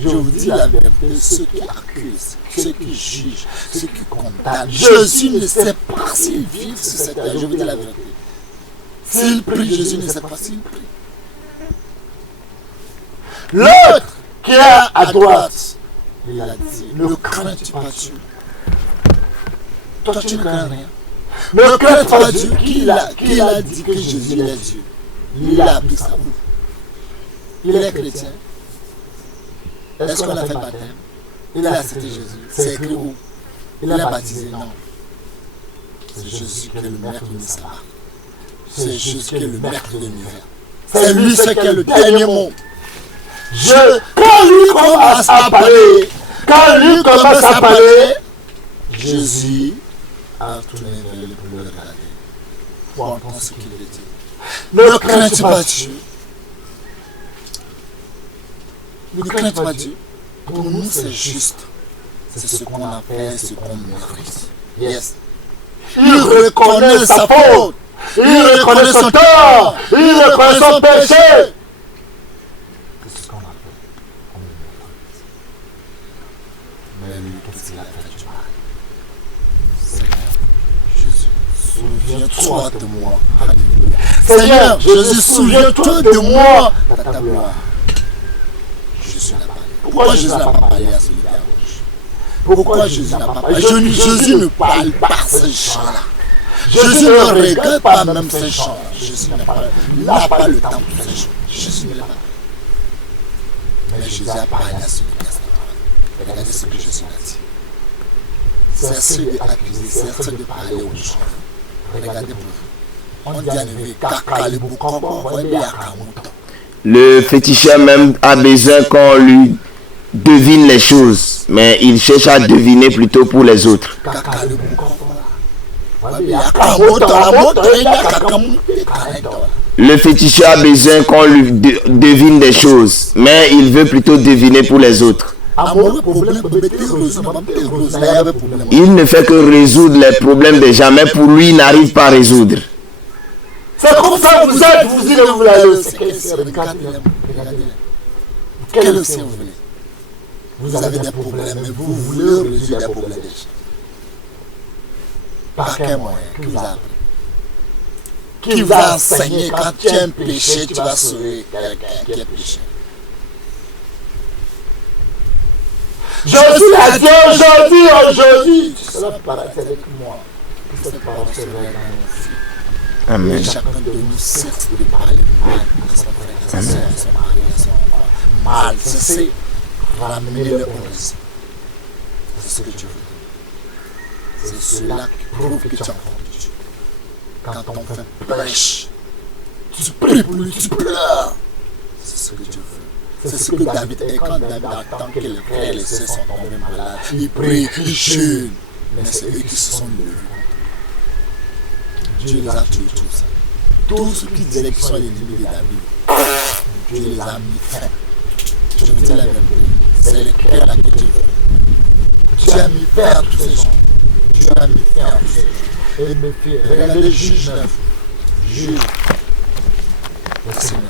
Je vous dis la vérité, ceux qui accusent, ceux qui jugent, ceux qui condamnent, Jésus ne sait pas s'ils vivent sur cette terre. Je vous dis la vérité. S'il prie, Jésus ne sait pas s'il prie. L'autre qui est à droite, il a dit, ne crains-tu pas Dieu? Toi, tu ne crains rien. Ne crains pas Dieu. Qui a dit que Jésus est Dieu? Il a appris ça où? Il est chrétien. Est-ce qu'on a fait baptême? Il a accepté Jésus. C'est écrit où? Il a baptisé? Non. C'est Jésus qui est le maître de sa barque. C'est Jésus qui est le maître de l'univers. C'est lui qui est le dernier mot. Quand lui commence à parler, Jésus a tourné vers lui pour le regarder. Pour entendre ce qu'il veut dire. Ne crains-tu pas Dieu? Ne crains pas Dieu. Pour nous, c'est juste. C'est ce qu'on appelle, ce qu'on mérite. Yes. Il reconnaît sa faute. Il reconnaît son tort. Il reconnaît son péché. C'est ce qu'on appelle. Mais lui, qu'est-ce qu'il a fait du mal? Seigneur, Jésus, souviens-toi de moi. Alléluia. Seigneur, Jésus, souviens-toi de moi. Ta gloire. Jésus n'a pas parlé. Pourquoi Jésus n'a pas parlé à celui qui est à gauche? Pourquoi Jésus n'a pas parlé? Jésus ne parle pas à ces gens-là. Jésus ne regarde pas même ces gens. Jésus n'a pas le temps pour ces gens. Jésus ne l'a pas. Mais Jésus a parlé à celui qui est à droite. Regardez ce que Jésus a dit. Cessez d'accuser, cessez de parler aux gens. Regardez pour vous. On dit à nouveau, le féticheur même a besoin qu'on lui devine les choses, mais il cherche à deviner plutôt pour les autres. Le féticheur a besoin qu'on lui devine des choses, mais il veut plutôt deviner pour les autres. Il ne fait que résoudre les problèmes des gens, mais pour lui, il n'arrive pas à résoudre. C'est comme ça que vous êtes, vous dites que vous voulez aller au ciel. Quel océan vous voulez? Vous avez des problèmes, mais vous voulez résoudre les problèmes des gens. Par quel moyen? Qui vous a appris? Qui vous a enseigné quand tu as un péché, tu vas sauver quelqu'un qui est péché? Jésus a dit aujourd'hui, cela paraît avec moi. Cette parole se révèle dans nos vies. Amen. Et chacun de nous cesse de parler mal à son frère, à sa soeur, à son mari, à son enfant. Mal, cessez, ramenez-le au raison. C'est ce que Dieu veut dire. C'est cela qui prouve que tu es enfant de Dieu. Quand ton frère prêche, tu pries pour lui, tu pleures. C'est ce que Dieu veut. C'est ce que David est. Quand David attend que les frères et les sœurs sont tombés malades, il prie, il jeûne. Mais c'est eux qui se sont levés. Dieu les a tués tous. Tous ceux qui disaient qu'ils sont les ennemis de David, Dieu les a mis fin. Je vous dis la vérité. C'est le cœur là que Dieu veut. Dieu a mis fin à tous ces gens. Dieu a mis fin à tous ces gens. Et me fait. Regardez les juges 9. Juges. Verset 9.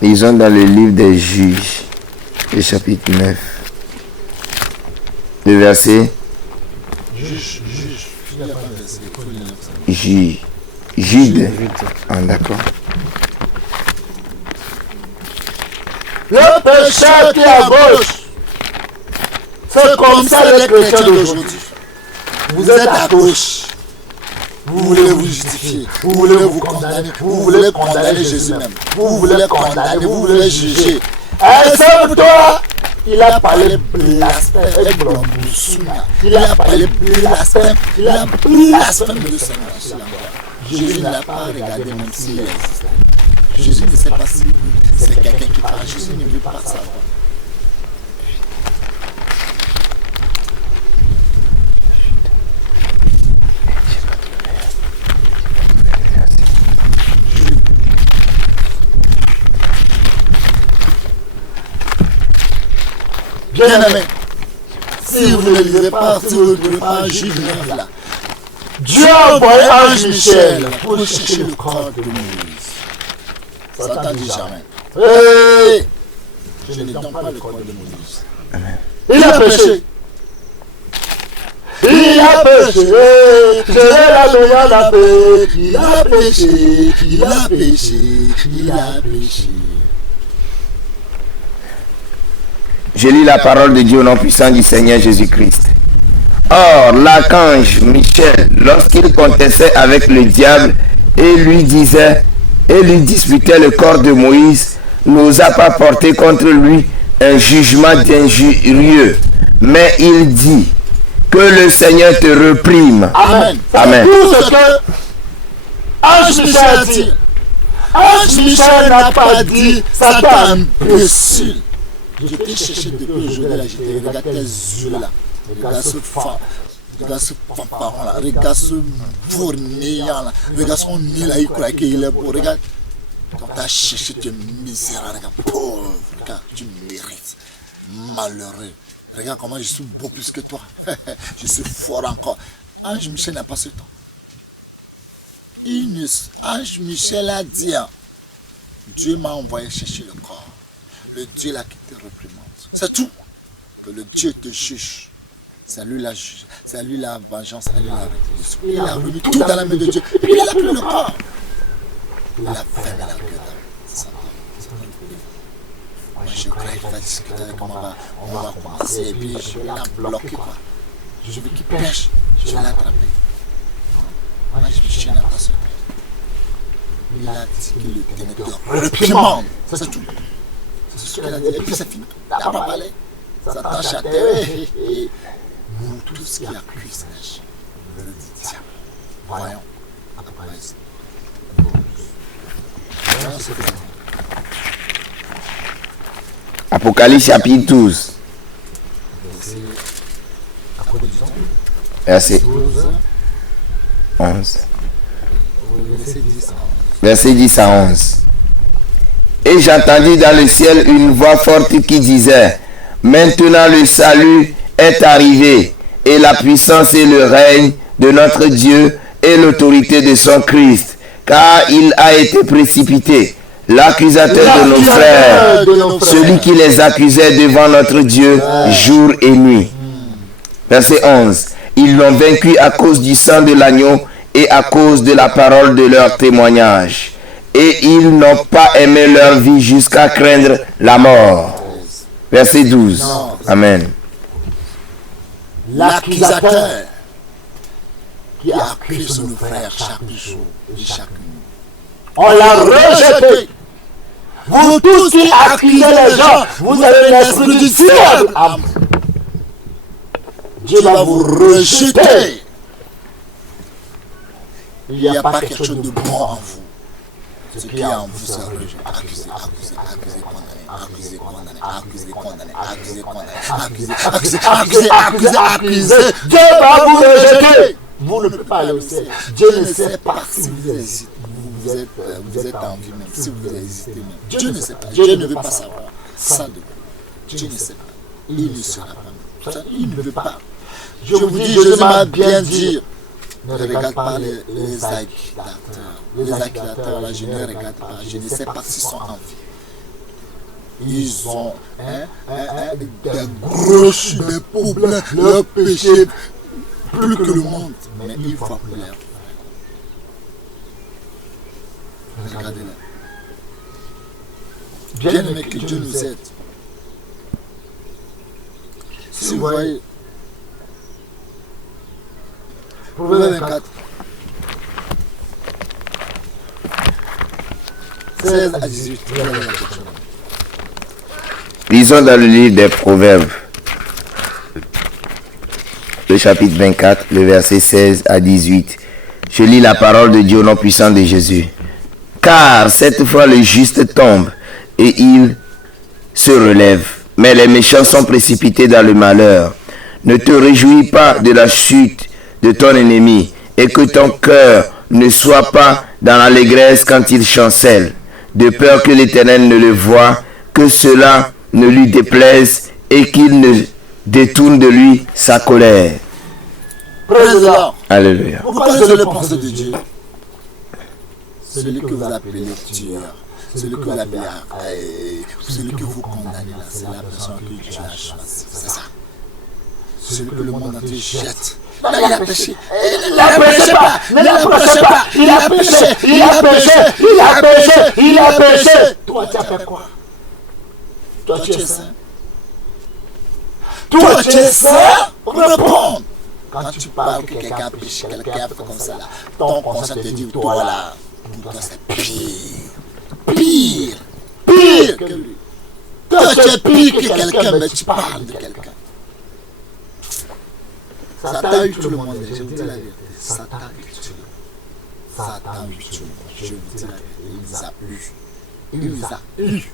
Lisons dans le livre des Juges, le chapitre 9. Le verset. Juge. Jude. Ah, d'accord. Le péché qui est à gauche. C'est comme ça les chrétiens d'aujourd'hui. Vous êtes à gauche. Vous voulez vous justifier. Vous voulez vous condamner. Vous voulez condamner Jésus même. Vous voulez condamner. Vous voulez juger. Et c'est pour toi. Il a parlé blasphème. Il a parlé blasphème. Il a blasphème de Seigneur. Jésus n'a pas regardé même s'il existe. Jésus ne sait pas si c'est quelqu'un qui parle. Jésus ne veut pas savoir. Bien aimé, si vous ne lisez pas, si vous ne lisez pas Juge 9 là, Dieu a envoyé Ange Michel pour chercher le corps de Moïse. Satan dit jamais. Hey! Je ne donne pas le corps de Moïse. Amen. Il a péché. Il a péché. Je vais la donner à la paix. Il a péché. Il a péché. Il a péché. Je lis la parole de Dieu au nom puissant du Seigneur Jésus-Christ. Or, l'archange Michel, lorsqu'il contestait avec le diable et lui disputait le corps de Moïse, n'osa pas porter contre lui un jugement d'injurieux. Mais il dit, que le Seigneur te réprime. Amen. Amen. Tout ce que Ange Michel a dit. Ange Michel n'a pas dit, Satan, imbécile. Je t'ai cherché depuis aujourd'hui là, je t'ai regardé tes yeux là. Regarde ce fanfaron là, regarde ce fournéant là, regarde son nez là, il croit qu'il est beau, regarde. Quand t'as cherché, tu es misérable, regarde, pauvre, regarde, tu mérites, malheureux. Regarde comment je suis beau plus que toi, je suis fort encore. Ange Michel n'a pas ce temps. Ange Michel a dit, Dieu m'a envoyé chercher le corps. Le Dieu là qui te réprimande. C'est tout. Que le Dieu te juge. C'est lui la juge. C'est lui la vengeance. C'est lui la rétribution. Il a remis tout dans la main de Dieu. Et puis il a pris le corps. Il a fermé la gueule. Moi je crois qu'il va discuter avec moi. On va commencer. Et puis je vais la bloquer quoi. Je veux qu'il pêche. Je vais l'attraper. Moi je n'ai pas ce. Il a dit qu'il était de réprimande. C'est tout. C'est ce qu'il a dit. Et puis c'est fini. Il n'a pas parlé. Ça t'a châté. Pour tout ce qui a cru, Seigneur. Je le dis, tiens. Voyons. Apocalypse 12. Voyons ce que ça dit. Apocalypse chapitre 12. Verset 11. Verset 10 à 11. Et j'entendis dans le ciel une voix forte qui disait, maintenant le salut est arrivé, et la puissance et le règne de notre Dieu et l'autorité de son Christ, car il a été précipité, l'accusateur de nos frères, celui qui les accusait devant notre Dieu jour et nuit. Verset 11. Ils l'ont vaincu à cause du sang de l'agneau et à cause de la parole de leur témoignage. Et ils n'ont pas aimé leur vie jusqu'à craindre la mort. Verset 12. Amen. L'accusateur qui accuse nos frères chaque jour et chaque nuit. On l'a rejeté. Vous tous qui accusez les gens, vous avez l'esprit du diable. Dieu va vous rejeter. Il n'y a pas quelque chose de bon en vous. Ce qui est en vous, c'est rejeté. Accusé, accusé. Dieu va vous rejeter. Vous ne pouvez pas aller au ciel. Dieu ne sait pas si vous hésitez. Vous êtes en vie même, si vous hésitez même. Dieu ne sait pas. Dieu ne veut pas savoir. Ça de vous. Dieu ne sait pas. Il ne sera pas. Il ne veut pas. Je vous dis, Jésus m'a bien dit. Ne regarde pas les agitateurs. Les agitateurs, là, je ne regarde pas. Je ne sais pas s'ils sont en vie. Ils ont des grosses, des problèmes, leur péché plus que le monde. Mais ils voient plus l'air. Regardez-les. Bien aimé que Dieu nous aide. Si vous voyez, Proverbe 24, 16 à 18. Lisons dans le livre des Proverbes, le chapitre 24, le verset 16 à 18. Je lis la parole de Dieu au nom puissant de Jésus. Car cette fois le juste tombe et il se relève, mais les méchants sont précipités dans le malheur. Ne te réjouis pas de la chute de ton ennemi, et que ton cœur ne soit pas dans l'allégresse quand il chancelle, de peur que l'Éternel ne le voie, que cela ne lui déplaise et qu'il ne détourne de lui sa colère. Président, Alléluia. vous connaissez le pensée de Dieu. Celui que vous appelez tueur, Celui que vous appelez, celui que vous condamnez là, c'est la personne que Dieu a choisie. C'est ça. Celui que le monde entier jette. Là, il a péché. Il n'a péché pas. Ne l'approchez pas. Il a péché. Il a péché. Il a péché. Il a péché. Toi, tu as fait quoi? Toi, tu es saint. Toi, tu es saint. Réponds. Quand tu parles que quelqu'un a péché, quelqu'un a fait comme ça, là, ton conscience te dit, toi là, toi c'est pire. Pire. Pire que lui. Toi, tu es pire que quelqu'un, mais tu parles de quelqu'un. Satan eu tout le monde, je vous dis la vérité. Satan eu tout le monde. Satan eu tout le monde, je vous dis la vérité. Il les a eu. Il les a eu.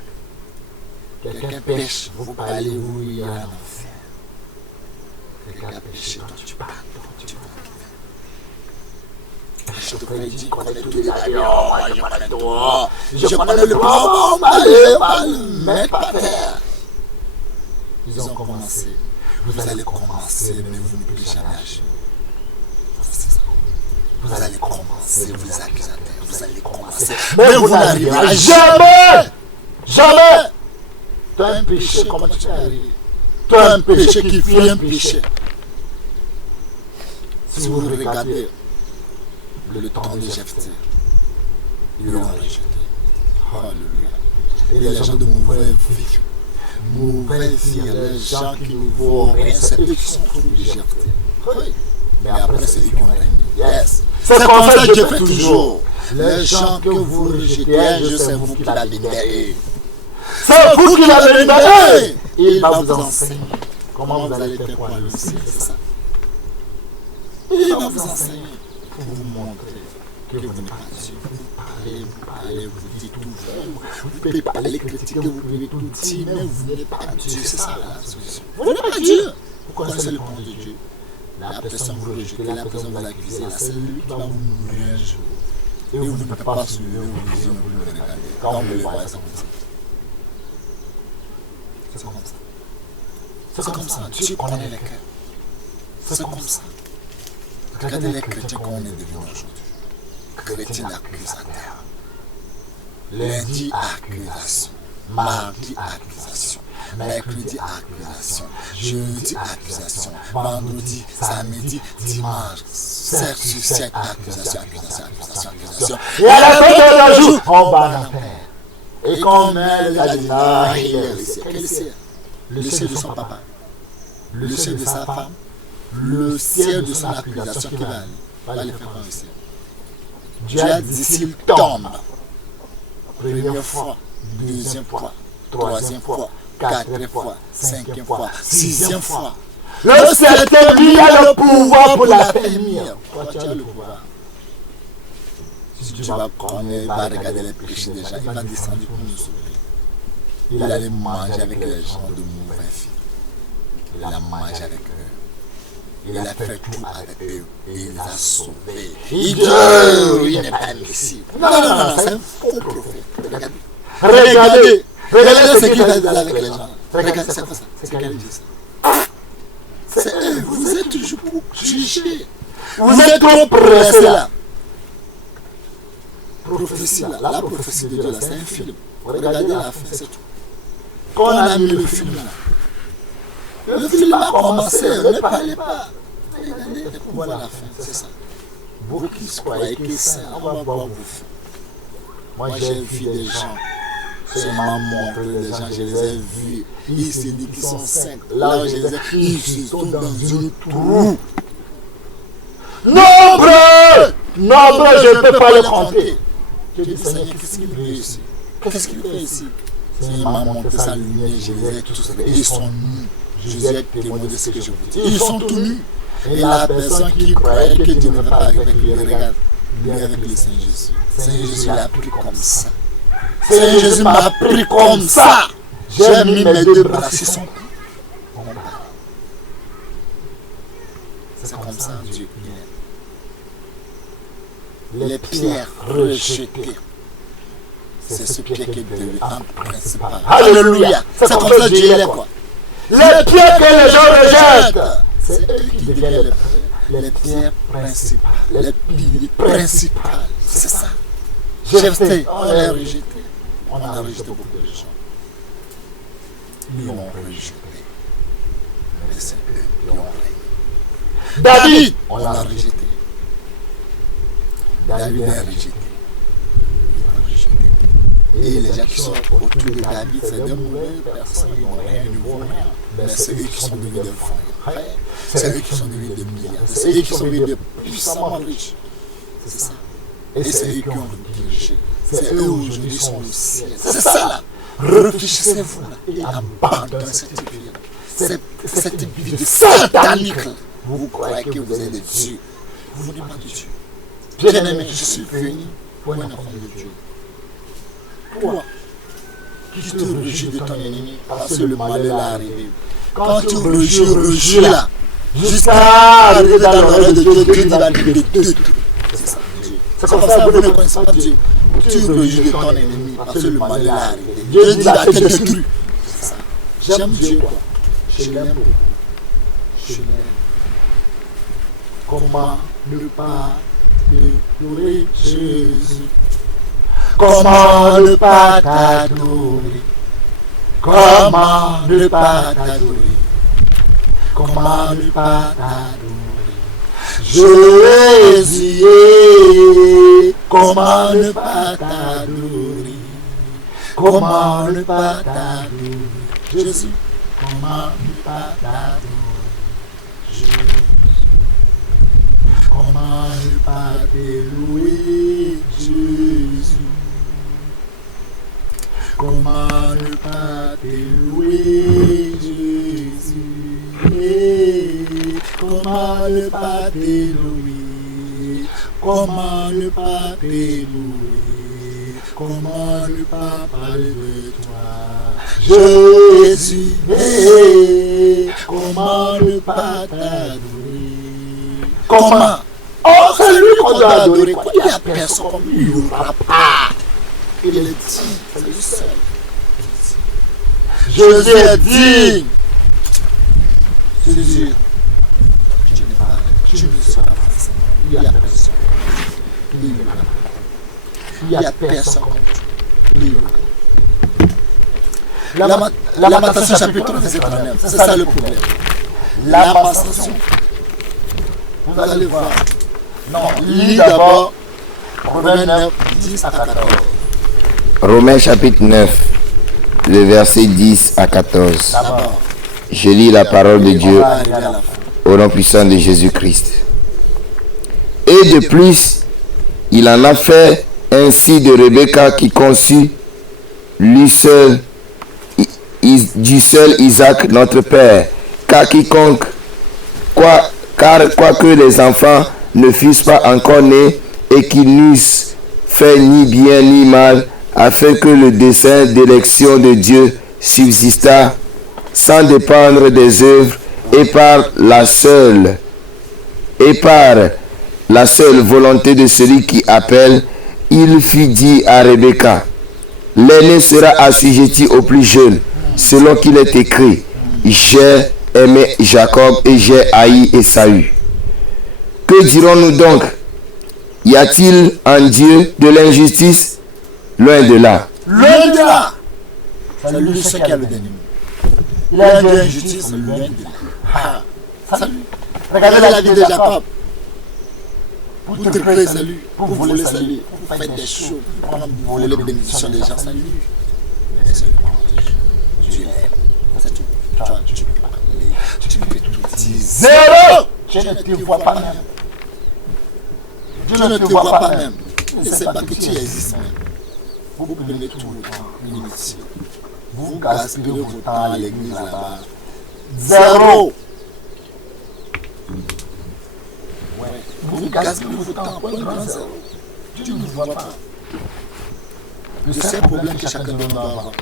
Quelqu'un pêche, vous parlez, vous, il y a un enfer. Quelqu'un pêche, toi tu parles, je te prédis qu'on est tous les amis. Oh, moi je connais toi. Je connais le pauvre, mal, mettre par terre. Ils ont commencé. Vous allez commencer, mais vous ne pouvez jamais agir. C'est ça. Vous allez commencer, vous les accusateurs. Vous allez commencer, mais vous n'arriverez jamais. Jamais. Tu as un péché, comment tu es arrivé? Tu as un péché qui fait un péché. Si vous regardez le temps de Jephthé, ils l'ont rejeté. Alléluia. Et les gens de mauvais vie, les gens qui ne vaut rien, c'est eux qui sont fous de Jephthé. Oui. Mais après, c'est eux qui ont régné. Yes. C'est comme ça que Dieu fait toujours. Les gens que vous rejetez, un jour c'est vous qui l'avez libéré. C'est vous qui l'avez libéré. Il va vous enseigner comment vous allez faire pour aller au ciel. C'est ça. Il va vous enseigner pour vous montrer que vous n'êtes pas Dieu. Vous parlez, vous dites tout. Vous pouvez parler, critiquer, vous pouvez tout dire, mais vous n'êtes pas Dieu. C'est ça la solution. Vous n'êtes pas Dieu. Vous connaissez le plan de Dieu. La personne vous rejetez, la personne vous accusez, c'est lui qui va vous mourir un jour. Et vous ne pouvez pas se lever, vous lisez, vous le regardez. Quand vous le voyez, c'est comme ça. C'est comme ça. C'est comme ça. Dieu connaît les cœurs. C'est comme ça. Regardez les chrétiens qu'on est devenus aujourd'hui. Chrétiens accusateurs. Lundi, accusation. Mardi, accusation. Mercredi, accusation. Jeudi, accusation. Vendredi, samedi, dimanche. 7 sur 7, accusation, accusation, accusation, accusation. Et à la fin de jour, on va en enfer. Et quand elle a dit, ah, il est le ciel. Quel ciel? Le ciel de son papa. Le ciel de sa femme. Le ciel de son accusation qui va aller faire un ciel. Dieu a dit s'il tombe, première fois, deuxième fois, troisième fois, quatrième fois, cinquième fois, sixième fois. Le Seigneur lui a le pouvoir pour la fermir. Toi, tu as le pouvoir. Si tu vas regarder les péchés des gens, il va descendre pour nous sauver. Il allait manger avec les gens de mauvais filles. Il a mangé avec eux. Il a fait tout avec eux et il les a sauvés. Il n'est pas imbécile. Non, c'est un faux prophète. Regardez ce qu'il a dit avec les gens. Regardez, c'est quoi ça? C'est quelqu'un qui dit ça. Vous êtes toujours pour juger. Vous êtes trop pressés là. Prophétie là, la prophétie de Dieu là, c'est un film. Regardez la fin, c'est tout. Quand on a mis le film là, le film a commencé, ne parlez pas. Regardez, voilà la fin, c'est ça. Vous qui croyez que c'est, on va voir vos fins. Moi j'ai vu des gens, c'est m'a montré des gens, je les ai vus. Ils se disent qu'ils sont 5. Là où je les ai vus, ils sont dans un trou. Nombreux! Nombreux, je ne peux pas le compter. Je dis, Seigneur, qu'est-ce qu'il fait ici? Qu'est-ce qu'il fait ici? Seigneur m'a montré sa lumière, je les ai tous regardés. Ils sont nus. Je vous ai témoigné de ce que je vous dis. Ils sont tous nus. Et la personne qui croyait que Dieu ne veut pas avec lui, regarde, lui avec le Seigneur Jésus. Seigneur Jésus l'a pris comme ça. Seigneur Jésus m'a pris comme ça. J'ai mis mes deux bras sur son cou. C'est comme ça, Dieu. Les pierres rejetées. C'est ce pierre qui est devenu un principal. Alléluia. C'est comme ça Dieu est quoi. Les pierres que les gens rejettent, c'est eux qui deviennent les pierres principales. Les piliers principaux. C'est ça. Jephthé, on l'a rejeté. On On a rejeté beaucoup de gens. Ils ont rejeté. Mais c'est eux qui ont régné. David, on l'a rejeté. David est rejeté. Et les gens qui sont autour de David, c'est des mauvaises personnes, ils n'ont rien, ils ne vaut rien. Mais c'est eux qui sont devenus des frères. C'est eux qui sont devenus des milliardaires. C'est eux qui sont devenus des puissamment riches. C'est ça. Et c'est eux qui ont dirigé. C'est eux aujourd'hui qui sont au ciel. C'est ça là. Réfléchissez-vous là et abandonnez cette vie. Cette vie satanique là. Vous croyez que vous êtes des dieux. Vous n'êtes pas de Dieu. Bien-aimé, je suis venu pour un enfant de Dieu. Toi, qui te réjouis de ton ennemi parce que le mal est arrivé. Quand tu réjouis là, jusqu'à arriver dans l'oreille de Dieu, Dieu va te détruire. C'est ça, Dieu. C'est comme ça que vous ne connaissez pas Dieu. Tu réjouis de ton ennemi parce que le mal est arrivé. Dieu dit va te détruire. C'est ça. J'aime Dieu quoi. Je l'aime beaucoup. Je l'aime. Comment ne pas adorer Jésus? Comment ne pas t'adorer? Comment ne pas t'adorer? Comment ne pas t'adorer? Jésus, comment ne pas t'adorer? Comment ne pas t'adorer? Jésus, comment ne pas t'adorer? Jésus, comment ne pas t'élouer? Jésus, comment ne pas t'élouer? Jésus, comment ne pas t'élouer? Comment ne pas t'élouer? Comment ne pas parler de toi? Jésus, comment ne pas t'adorer? Comment? Oh, c'est lui qu'on doit adorer. Il n'y a personne comme lui, il n'y aura pas. Il est dit, c'est lui seul. Jésus est dit. Jésus, tu ne seras pas ça. Il n'y a personne. Il n'y a personne comme toi. Lamentation chapitre 3, verset 39. C'est ça le problème. Lamentation. Vous allez voir. Non, lis d'abord Romains 9, 10 à 14. Romains chapitre 9, le verset 10 à 14. D'abord. Je lis la parole de Dieu au nom puissant de Jésus-Christ. Et de plus, il en a fait ainsi de Rebecca qui conçut lui seul, du seul Isaac notre père, car quiconque, quoique les enfants ne fussent pas encore nés et qu'ils n'eussent fait ni bien ni mal, afin que le dessein d'élection de Dieu subsistât sans dépendre des œuvres et par la seule volonté de celui qui appelle, il fut dit à Rebecca, l'aîné sera assujetti au plus jeune, selon qu'il est écrit, j'ai aimé Jacob et j'ai haï Ésaü. Que dirons-nous donc? Y a-t-il en Dieu de l'injustice? Loin de là. Loin de là. C'est lui seul qui a le dernier. Il a de l'injustice, mais loin de là. Salut. Regardez la vie de Jacob. Pour te créer salut, pour voler salut, pour faire des choses, pour voler les bénédictions des gens, salut. Mais c'est le Dieu l'aime. C'est tout. Toi, tu peux parler, tu peux tout dire. Zéro! Tu ne te vois pas même. Dieu ne te voit pas même. Il ne sait pas que tu existes même. Vous prenez tout le temps inutile. Vous gaspillez votre temps à l'église là-bas. Zéro! Vous gaspillez votre temps pour un grand zéro. Dieu ne voit pas. Le seul problème que chacun de nous doit avoir.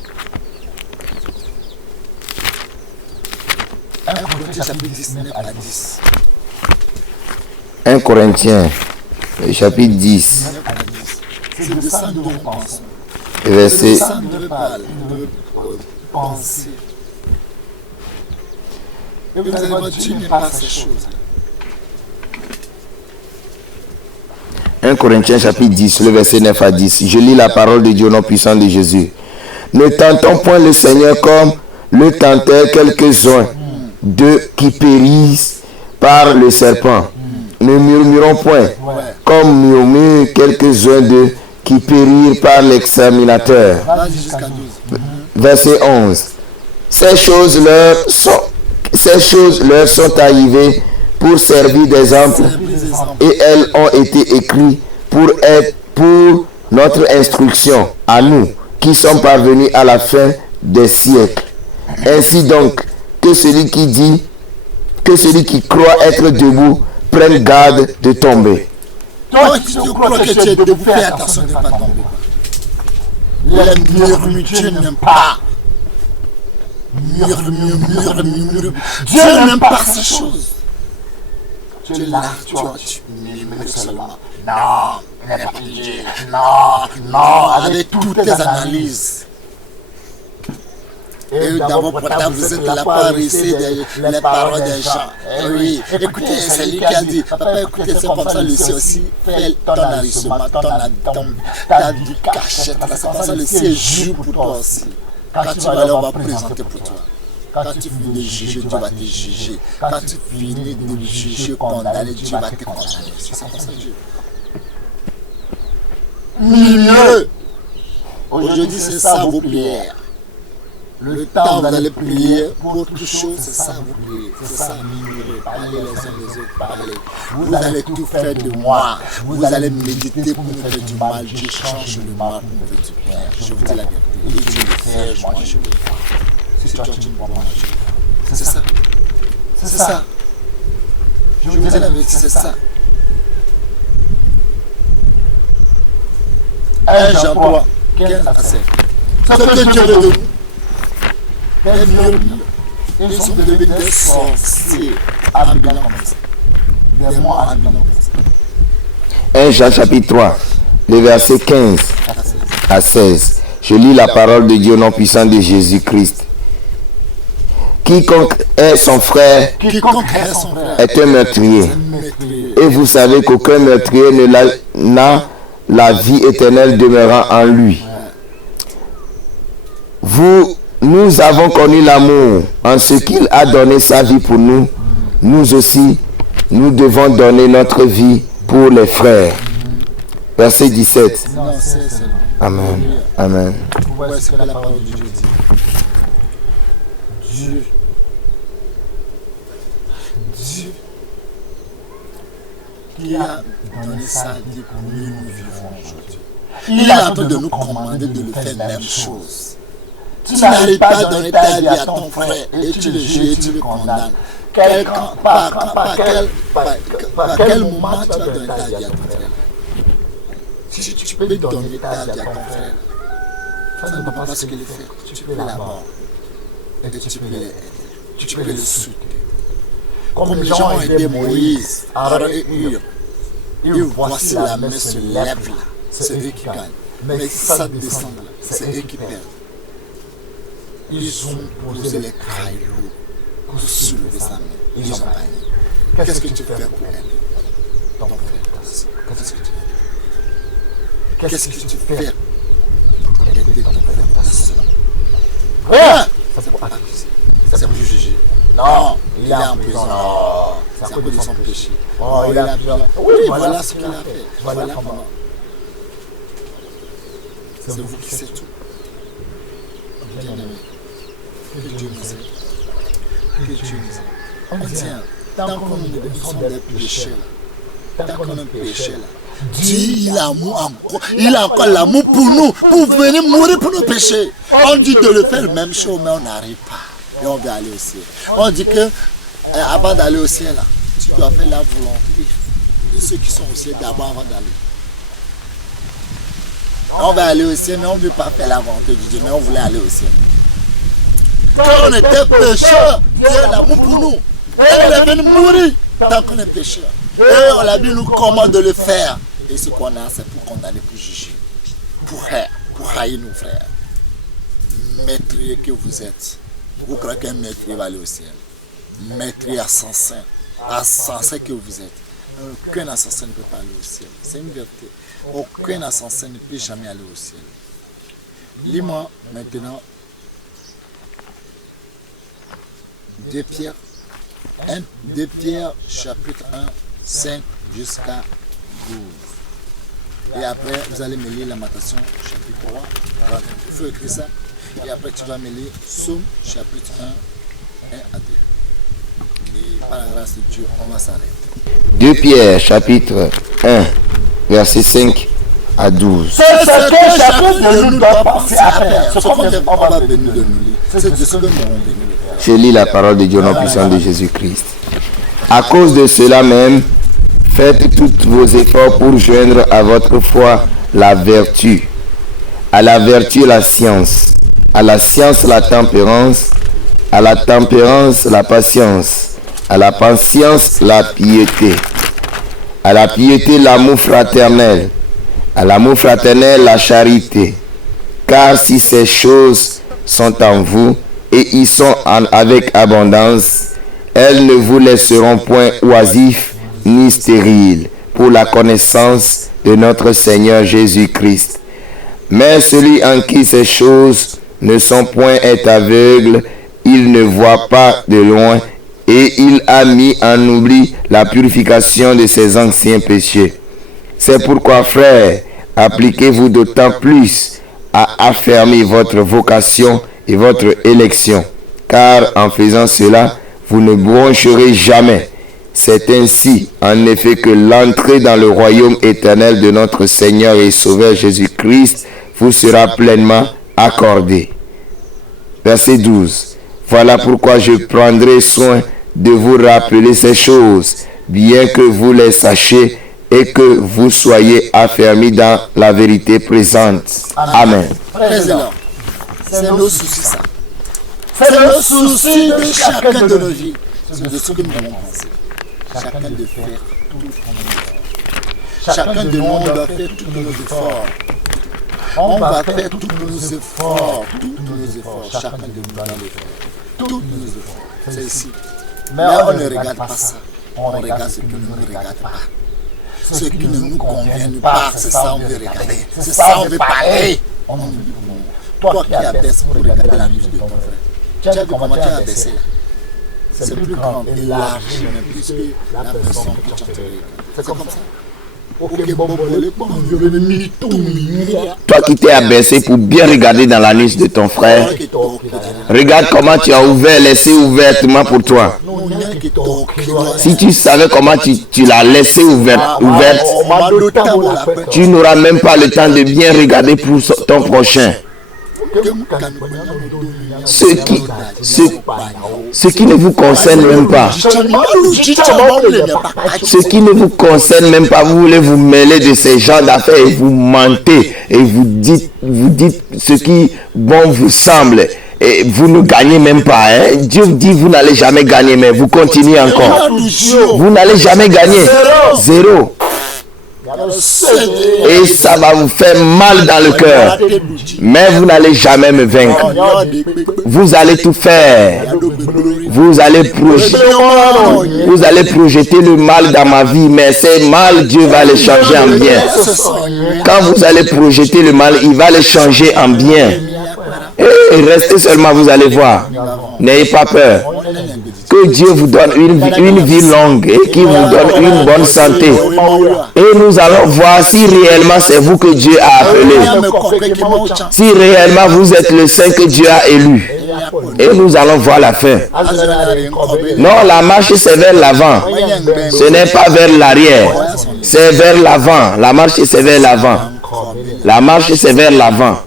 1 Corinthiens chapitre 19 à 10. 1 Corinthiens chapitre 10. C'est de ça que nous pensons. Verset. C'est de ça que nous parlons, de penser. Et vous allez voir, Dieu n'est pas ces choses. 1 Corinthiens chapitre 10, le verset 9 à 10. Je lis la parole de Dieu au nom puissant de Jésus. Ne tentons point le Seigneur comme le tentèrent quelques-uns d'eux qui périssent par le serpent. Ne murmurons point comme murmurent quelques-uns d'eux qui périrent par l'exterminateur. Verset 11. Ces choses leur sont arrivées pour servir d'exemple et elles ont été écrites pour notre instruction à nous qui sommes parvenus à la fin des siècles. Ainsi donc, que celui qui croit être debout prenne garde de tomber. Toi qui crois que tu es debout, fais attention de ne pas tomber. Les murmures, Dieu n'aime pas. Murmure. Dieu n'aime pas ces choses. Tu es là, tu murmures seulement. Non, il n'est pas Dieu. Non, avec toutes tes analyses. Et d'abord, pourtant, vous êtes là pour réussir les paroles des gens. Et oui, écoutez, c'est lui qui a dit, papa, écoutez, c'est comme ça, le ciel aussi fait ton enrichissement, ta vie cachette. C'est comme ça, le ciel joue pour toi aussi. Quand tu vas aller, on va présenter pour toi. Quand tu finis de juger, Dieu va te juger. Quand tu finis de juger, condamner, Dieu va te condamner. C'est comme ça, Dieu. Mieux. Aujourd'hui, c'est ça vos prières. Le temps où vous allez prier pour autre chose, c'est ça vous priez. C'est ça, parlez les uns les autres, parlez. Vous allez tout faire de moi. Vous allez méditer pour me faire du mal. Dieu change le mal pour me faire du bien. Je vous dis la vérité. Et Dieu le fait, moi je le fais. Si toi tu ne vois pas, c'est ça. C'est ça. Je vous dis la vérité, c'est ça. 1 Jean 3, 15 à 16. Ce que Dieu veut de vous. Ils sont devenus des sorciers ambulants comme ça. Des mots ambulants comme ça. 1 Jean chapitre 3, le verset 15 à 16. Je lis la parole de Dieu au nom puissant de Jésus-Christ. Quiconque est son frère est un meurtrier. Et vous savez qu'aucun meurtrier n'a la vie éternelle demeurant en lui. Nous avons connu l'amour en ce qu'il a donné sa vie pour nous. Nous aussi, nous devons donner notre vie pour les frères. Verset 17. Amen. Amen. Voilà ce que la parole de Dieu dit. Dieu qui a donné sa vie pour nous, nous vivons aujourd'hui. Il est en train de nous commander de le faire la même chose. Tu n'arrives pas à donner ta vie à ton frère et tu le juges et tu le condamnes. Par quel moment tu vas donner ta vie à ton frère? Si tu peux donner ta vie à ton frère, ça ne peut pas ce qu'il fait. Tu peux l'avoir et tu peux l'aider. Tu peux le soutenir. Comme les gens ont aidé Moïse, Aaron et Hur. Et voici la main se lève là. C'est eux qui gagnent. Mais si ça descend là, c'est eux qui perdent. Ils ont posé les cailloux pour soulever sa main. Ils ont gagné. Qu'est-ce que tu fais pour aider ton frère? Qu'est-ce que tu fais? Qu'est-ce que tu fais pour aider ton frère? Rien! C'est pour accuser. C'est pour juger. Non, il est en prison. Non, c'est à cause de son péché. Oh, il est en prison. Oui, voilà ce qu'il a fait. Voilà comment. C'est vous qui savez tout. Bien-aimé. Que Dieu nous aide. Que Dieu nous aide. On tient, tant qu'on sommes des péchés là, tant qu'on est péché là, Dieu il a encore l'amour pour nous, pour venir mourir pour nos péchés. On dit de le faire le même chose, mais on n'arrive pas. Et on veut aller au ciel. On dit que avant d'aller au ciel, là, tu dois faire la volonté de ceux qui sont au ciel d'abord avant d'aller. On va aller au ciel, mais on ne veut pas faire la volonté de Dieu, mais on voulait aller au ciel. Quand on était pécheurs, Dieu a l'amour pour nous. Et il est venu mourir tant qu'on est pécheur. Et on a dit nous comment de le faire. Et ce qu'on a, c'est pour condamner, pour juger, pour haïr nos frères. Maîtrier que vous êtes. Vous croyez qu'un maîtrier va aller au ciel? Maîtrier assassin que vous êtes. Aucun assassin ne peut pas aller au ciel. C'est une vérité. Aucun assassin ne peut jamais aller au ciel. Lis-moi maintenant 2 Pierre, 2 Pierre chapitre 1, 5 jusqu'à 12. Et après, vous allez me lire Lamentation chapitre 3. Il faut écrire ça. Et après, tu vas me lire Psaume chapitre 1, 1 à 2. Et par la grâce de Dieu, on va s'arrêter. 2 Pierre chapitre 1, verset 5 à 12. C'est ce que chacun de nous doit penser à faire. C'est comme on va venir de nous lire. C'est de ce que nous avons venu de faire. Je lis la parole de Dieu au nom puissant de Jésus-Christ. À cause de cela même, faites tous vos efforts pour joindre à votre foi la vertu, à la vertu la science, à la science la tempérance, à la tempérance la patience, à la patience la piété, à la piété l'amour fraternel, à l'amour fraternel la charité. Car si ces choses sont en vous et y sont avec abondance, elles ne vous laisseront point oisifs ni stériles pour la connaissance de notre Seigneur Jésus-Christ. Mais celui en qui ces choses ne sont point est aveugle, il ne voit pas de loin, et il a mis en oubli la purification de ses anciens péchés. C'est pourquoi, frères, appliquez-vous d'autant plus à affermir votre vocation et votre élection, car en faisant cela, vous ne broncherez jamais. C'est ainsi, en effet, que l'entrée dans le royaume éternel de notre Seigneur et Sauveur Jésus-Christ vous sera pleinement accordée. Verset 12. Voilà pourquoi je prendrai soin de vous rappeler ces choses, bien que vous les sachiez et que vous soyez affermis dans la vérité présente. Amen. Président, c'est nos soucis ça. C'est le souci de chacun de nos vies. C'est de ce que nous avons pensé. Chacun de faire tout son effort. Chacun de nous doit faire tous nos efforts. On va faire tous nos efforts. Chacun de nous doit les faire. Tous nos efforts. C'est ici. Mais on ne regarde pas ça. On regarde ce qui ne nous regarde pas. Ce qui ne nous convient pas, c'est ça on veut regarder. C'est ça on veut parler. On oublie pour nous. Toi qui abaisses pour regarder la nuit de ton frère. Tu as vu comment tu as abaissé là? C'est plus grand, élargi même plus que la personne que tu as fait. C'est comme ça. Toi qui t'es abaissé pour bien regarder dans la niche de ton frère, regarde comment tu as ouvert, laissé ouvertement pour toi. Si tu savais comment tu l'as laissé ouverte, tu n'auras même pas le temps de bien regarder pour ton prochain. Ce qui ne vous concerne même pas. Ce qui ne vous concerne même pas, vous voulez vous mêler de ces gens d'affaires et vous mentez et vous dites ce qui bon vous semble. Et vous ne gagnez même pas. Hein? Dieu dit vous n'allez jamais gagner, mais vous continuez encore. Vous n'allez jamais gagner. Zéro. Et ça va vous faire mal dans le cœur. Mais vous n'allez jamais me vaincre. Vous allez tout faire. Vous allez projeter le mal dans ma vie. Mais ces mal, Dieu va les changer en bien. Quand vous allez projeter le mal, il va les changer en bien. Et restez seulement, vous allez voir. N'ayez pas peur. Que Dieu vous donne une vie longue et qu'il vous donne une bonne santé. Et nous allons voir si réellement c'est vous que Dieu a appelé. Si réellement vous êtes le saint que Dieu a élu. Et nous allons voir la fin. Non, la marche c'est vers l'avant. Ce n'est pas vers l'arrière. C'est vers l'avant. La marche c'est vers l'avant. La marche c'est vers l'avant.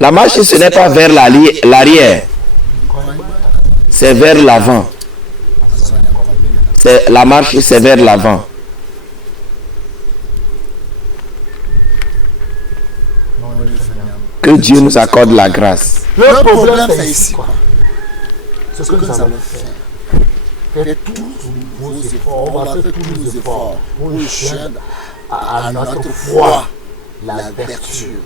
La marche ce n'est pas vers l'arrière. C'est vers l'avant. La marche, c'est vers l'avant. Que Dieu nous accorde la grâce. Le problème, c'est ici. C'est ce que nous allons faire. Faites tous vos efforts. On va faire tous nos efforts pour joindre à notre foi la vertu.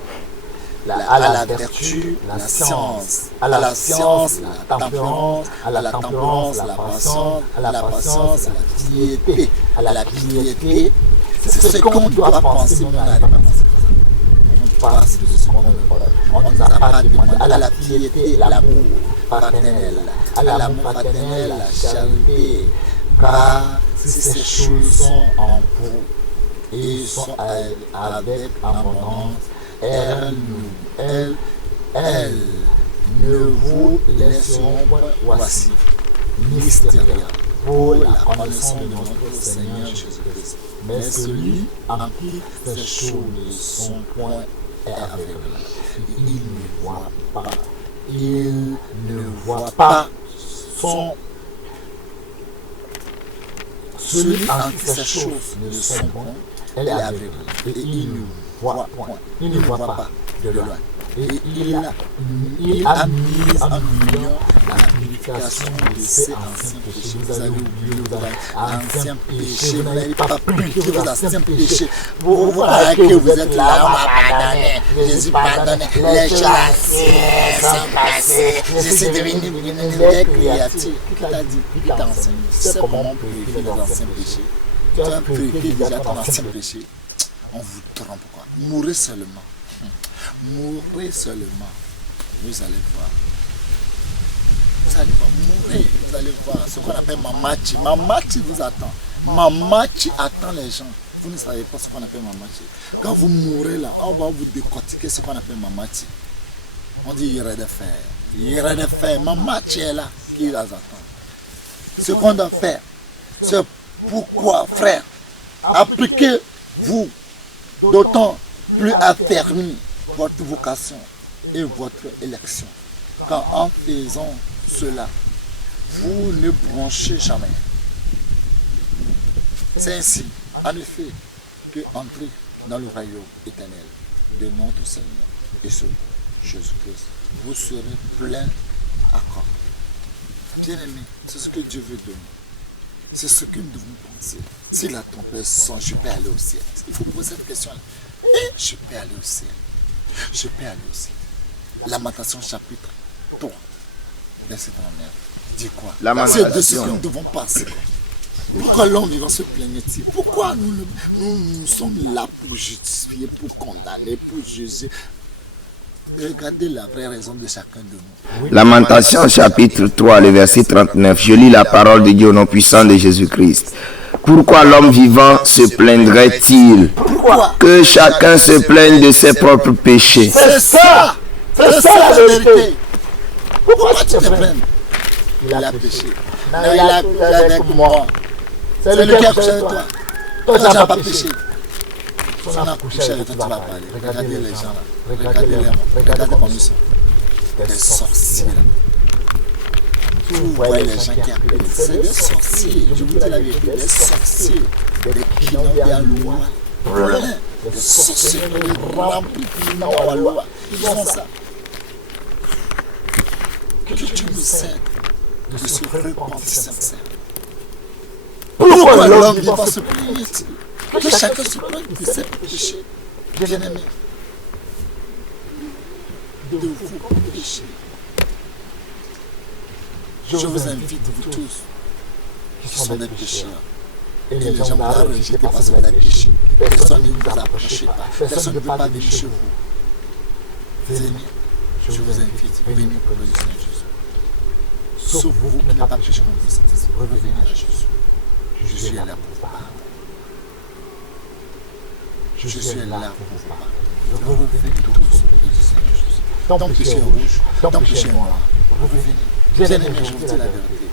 À la vertu, la science, à la science, la tempérance, à la tempérance, la patience, à la patience, la piété, à la piété. C'est ce qu'on doit penser. parce que ce qu'on on nous a pas demandé à la piété, l'amour paternel, à l'amour paternel, la charité, car si ces choses sont en vous et sont avec abondance, elles ne vous laisseront pas voici mystérieux pour la connaissance de notre Seigneur Jésus-Christ. Mais celui en qui ces choses ne sont point est aveugle. Il ne voit pas. Il ne voit pas son. Celui en qui ces choses ne sont point est aveugle. Et il ne voit point. Il ne voit pas de loin. Et il a mis en union la purification de ces anciens péchés. Vous avez oublié vos anciens péchés. Vous n'avez pas purifié vos anciens péchés. Vous croyez que vous êtes là, on m'a pardonné. Jésus pardonne. Les choses anciennes sont passées. Je suis devenu une nouvelle créature. Qui t'a dit, qui t'a enseigné? C'est comment purifier les anciens péchés. Tu as purifié déjà ton ancien péché. On vous trompe quoi. Mourrez seulement. Mourrez seulement. Vous allez voir. Vous allez voir. Mourrez. Vous allez voir ce qu'on appelle Mamachi. Mamachi vous attend. Mamachi attend les gens. Vous ne savez pas ce qu'on appelle Mamachi. Quand vous mourrez là, on va vous décortiquer ce qu'on appelle Mamachi. On dit Ire de fer. Ire de fer. Mamachi est là. Qui les attend. Ce qu'on doit faire, c'est pourquoi, frère, appliquez-vous d'autant plus affermi votre vocation et votre élection. Car en faisant cela, vous ne branchez jamais. C'est ainsi, en effet, que entrez dans le royaume éternel de notre Seigneur et Sauveur Jésus-Christ. Vous serez plein à corps. Bien-aimé, c'est ce que Dieu veut de nous. C'est ce que nous devons penser. Si la tempête sonne, je peux aller au ciel. Il faut poser cette question-là. Et je peux aller au ciel. Je peux aller au ciel. Lamentation chapitre 3, verset 39. Dis quoi? C'est de ce que nous devons penser. Pourquoi l'homme vivant se plaignait-il? Pourquoi nous sommes là pour justifier, pour condamner, pour juger? Regardez la vraie raison de chacun de nous. Lamentation chapitre 3, le verset 39. Je lis la parole de Dieu au nom puissant de Jésus-Christ. Pourquoi l'homme vivant se plaindrait-il? Que chacun se plaigne de ses propres péchés. C'est ça! C'est ça la vérité. Pourquoi tu te plains? Il a péché. Non, il a péché avec moi. C'est lui qui a couché avec toi. Toi, tu n'as pas péché. Si on a couché avec toi, tu vas parler. Regardez les gens là. Regardez comme ils sont. Des sorciers. Vous voyez les gens qui appellent. C'est des sorciers. Je vous dis la vérité. Des sorciers. Des kinobia loin. Plein. Des sorciers remplis de loi. Ils font ça. Que Dieu nous aide de se repentir sincère. Pourquoi l'homme vivant se plaignait-il? Que chacun se plaigne de ses péchés. Bien-aimé. De vos péchés. Je vous invite, vous tous, qui sont des pécheurs. Et les gens vous ont rejeté parce que vous avez péché. Personne ne vous approche pas. Personne ne peut pas venir chez vous. Venez, je vous invite, venez pour le Seigneur Jésus. Sauf vous qui n'avez pas péché comme vous êtes. Revenez à Jésus. Je suis là pour vous parler. Je suis là pour vous parler. Revenez tous au Seigneur Jésus. Ton péché rouge, ton péché noir. Revenez. Bien-aimé, je vous dis la vérité.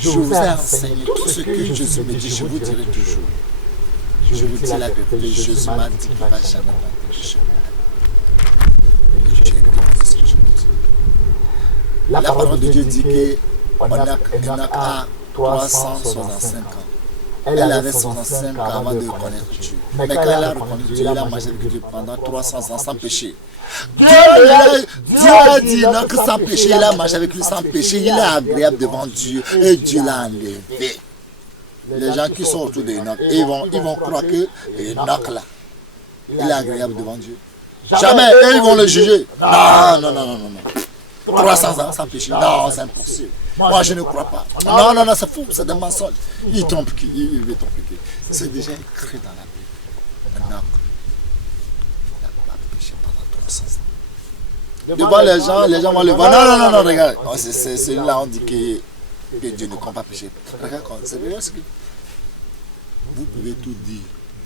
Je vous ai enseigné tout ce que Jésus me dit, je vous dirai toujours. Je vous dis la vérité, Jésus m'a dit qu'il ne va jamais rentrer chez vous. La parole de Dieu dit qu'Enoch a 365 ans. Elle avait 65 ans avant de reconnaître Dieu. Mais quand elle a reconnu Dieu, elle a marché avec Dieu pendant 300 ans sans péché. Dieu a dit que sans péché, il a marché avec lui sans péché. Il est agréable devant Dieu et Dieu l'a enlevé. Les gens qui sont autour d'Enoch, ils vont croire que Enoch là, il est agréable devant Dieu. Jamais, eux ils vont le juger. Non. 300 ans sans péché, non, c'est impossible. Moi je ne crois pas. Non, c'est fou, c'est des mensonges. Il trompe qui? Il veut tromper qui? C'est déjà écrit dans la Bible. Enoch n'a pas péché pendant Devant les gens vont le voir. Non, regarde. Oh, c'est celui-là, on dit que Dieu ne compte pas pécher. Regarde, c'est vrai ce que vous pouvez tout dire.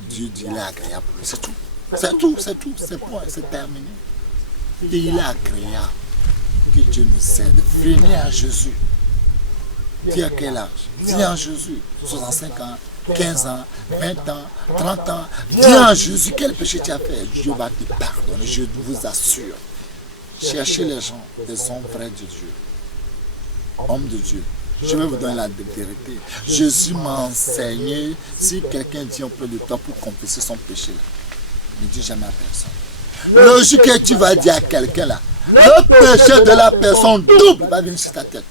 Dieu dit, il est agréable. C'est tout. C'est point, c'est terminé. Et il est agréable. Que Dieu nous aide. Venez à Jésus. Dis à quel âge? Dis à Jésus. 65 ans, 15 ans, 20 ans, 30 ans. Dis à Jésus quel péché tu as fait. Dieu va te pardonner, je vous assure. Cherchez les gens, des hommes vrais de Dieu. Hommes de Dieu. Je vais vous donner la vérité. Jésus m'a enseigné, si quelqu'un dit un peu de temps pour confesser son péché, ne dis jamais à personne. Le jour que tu vas dire à quelqu'un là, le péché de la personne double va venir sur ta tête.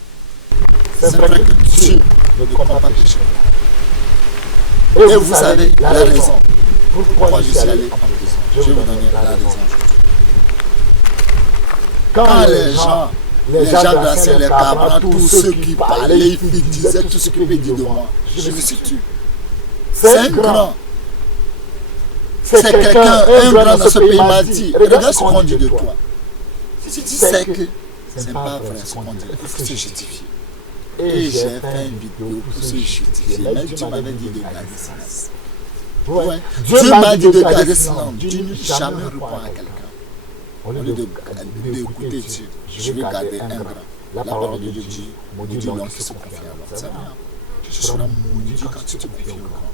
C'est vrai que Dieu ne comprend pas péché. Et vous savez la raison. Pourquoi je suis allé en prison? Je vais vous donner la raison. Quand les gens de la scène, les cabrans, tous ceux qui parlaient, ils disaient tout ce qu'ils dire de moi, je me situe. C'est un grand. C'est quelqu'un, un grand dans ce pays m'a dit, regarde ce qu'on dit de toi. Si tu sais que ce n'est pas vrai ce qu'on dit, il faut se justifier. Et j'ai fait une vidéo pour se justifier. Même Dieu m'avait dit de garder silence. Ouais. Dieu m'a dit de garder silence. Dieu ne jamais répond à quelqu'un. Au lieu d'écouter Dieu, je vais garder un grand. La parole de Dieu dit, maudit l'homme qui se confie à moi. C'est bien. Tu seras maudit quand tu te confies au grand.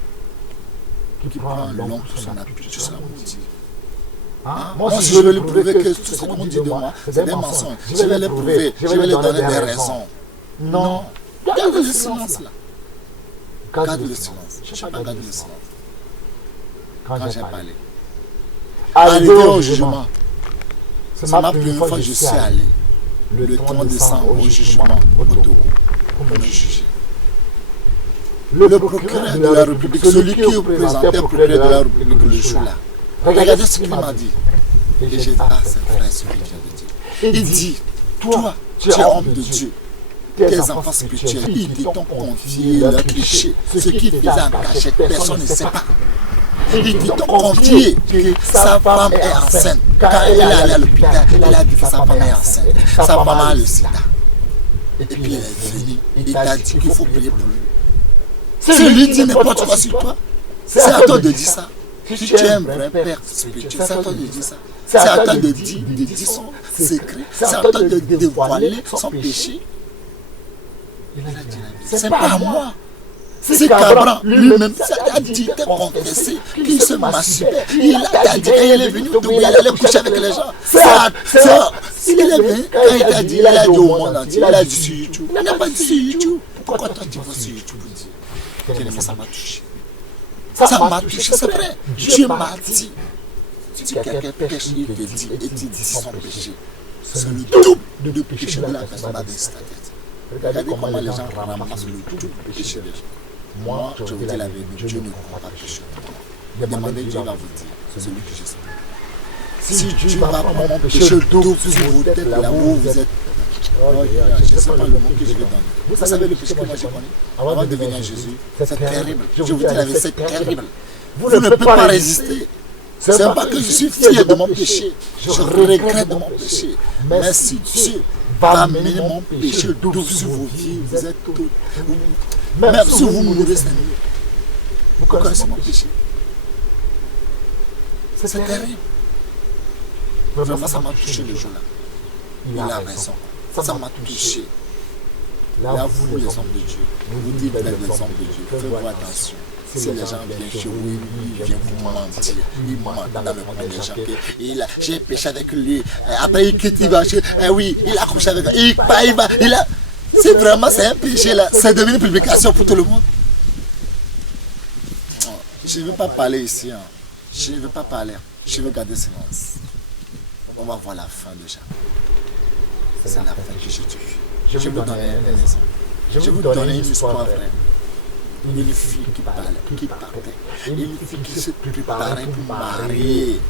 Qui prend l'homme sous son appui, tu seras maudit. Moi, si je veux lui prouver que tout ce qu'on dit de moi, c'est des mensonges, je vais les prouver, je vais lui donner des raisons. Non, garde le silence là. Garde le silence. Je ne sais pas garder le silence. Quand j'ai parlé. Arrivé au jugement. C'est ma première fois que je suis allé. Le 30 décembre au jugement au Togo pour me juger. Le procureur de la République, celui qui représentait le procureur de la République le jour-là, regardez ce qu'il m'a dit. Et j'ai dit, ah c'est vrai ce qu'il vient de dire. Il dit, toi, tu es homme de Dieu. Tes enfants spirituels, ils t'ont confié leur péché. Ce qu'ils faisaient en cachette, personne ne sait pas. Ils t'ont confié que sa femme est enceinte. Quand elle est allée à l'hôpital, elle a dit que sa femme est enceinte. Sa femme a le sida. Et puis elle est venue. Il t'a dit qu'il faut prier pour lui. Si lui dit n'importe quoi sur toi, c'est à toi de dire ça. Si tu es un vrai père spirituel, c'est à toi de dire ça. C'est à toi de dire son secret. C'est à toi de dévoiler son péché. Il a dit, c'est pas moi. C'est Cabran lui-même, ça a dit, il t'a confessé qu'il se masturbait. Il a dit, et il est venu, il allait coucher avec les gens. Il est venu, quand il t'a dit, il a dit au monde entier, il a dit sur YouTube. Il n'a pas dit sur YouTube. Pourquoi toi tu vas sur YouTube pour dire que ça m'a touché? Ça m'a touché, c'est vrai. Dieu m'a dit. Si quelqu'un pêche, il te dit, et tu dis son péché. C'est le double de péché de la personne dans ta tête. Regardez comment les gens ramassent le double péché des gens. Moi, je vous dis la vérité, Dieu ne comprend pas péché. Demandez, Dieu va vous dire, c'est celui que je sais. Si Dieu va prendre mon péché double sur vos têtes, là où vous êtes, je ne sais pas le mot que je vais donner. Vous savez le péché que moi j'ai connu avant de devenir Jésus, c'est terrible. Je vous dis la vérité, c'est terrible. Vous ne pouvez pas résister. Ce n'est pas que je suis fier de mon péché, je regrette de mon péché. Mais si Dieu va mener mon péché double sur vos vies, vous êtes tous. Même si vous mourrez, c'est mieux. Vous connaissez mon péché. C'est terrible. Vraiment, ça m'a touché le jour-là. Il a raison. Ça m'a touché. Là, vous, les hommes de Dieu, vous dites les hommes de Dieu, faites attention. Si les gens viennent chez vous, ils viennent vous mentir. Ils mentent dans le coin des gens. J'ai péché avec lui. Après, il quitte, il va chez. Oui, il a couché avec lui. Il a. C'est vraiment, c'est un péché là. C'est devenu une publication pour tout le monde. Je ne veux pas parler ici. Je ne veux pas parler. Je veux garder silence. On va voir la fin déjà. C'est la fin que je dis. Je vais vous donner un exemple. Je vais vous donner une histoire vraie. Une fille qui partait. Une fille qui se préparait pour marier.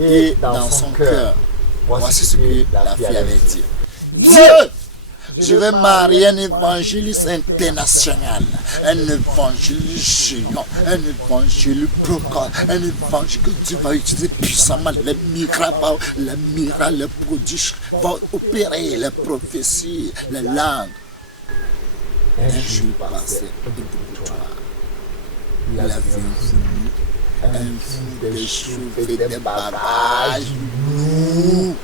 Et dans son cœur, voici ce que la fille avait dit. Dieu, Je vais marier un évangéliste international, un évangéliste géant, un évangéliste précoce, un évangéliste que Dieu va utiliser puissamment. Les miracles, les prodiges vont opérer, les prophéties, les langues. Un jour passé, il a vu un fou des cheveux, des barrages lourds.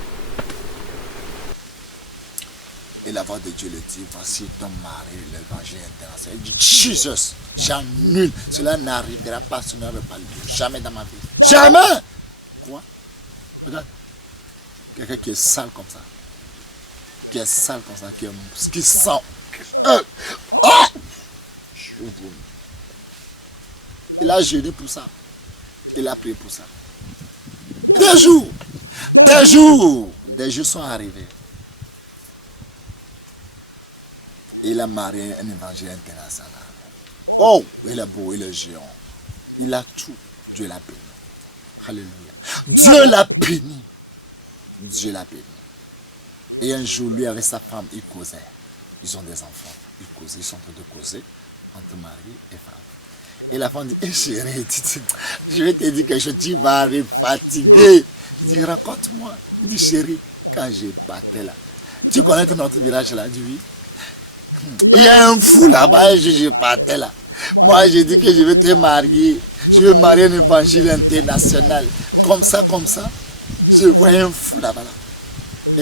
Et la voix de Dieu le dit, voici ton mari, l'évangile international. Il dit, Jesus, j'annule. Cela n'arrivera pas, cela ne va pas le dire. Jamais dans ma vie. Jamais! Quoi? Regarde. Quelqu'un qui est sale comme ça. Qui est sale comme ça, qui sent. Oh! Il a jeûné pour ça. Il a prié pour ça. Des jours sont arrivés. Il a marié un évangile international. Oh, il est beau, il est géant. Il a tout. Dieu l'a béni. Alléluia. Dieu l'a béni. Dieu l'a béni. Et un jour, lui avec sa femme, ils causaient. Ils ont des enfants. Ils causaient, ils sont en train de causer entre mari et femme. Et la femme dit, chérie, je vais te dire quelque chose, tu vas arriver fatigué. Il dit, raconte-moi. Il dit, chérie, quand je partais là, tu connais notre village là, du oui. Il y a un fou là-bas, je partais là. Moi, j'ai dit que je vais te marier. Je vais marier un évangile international. Comme ça. Je voyais un fou là-bas. Là.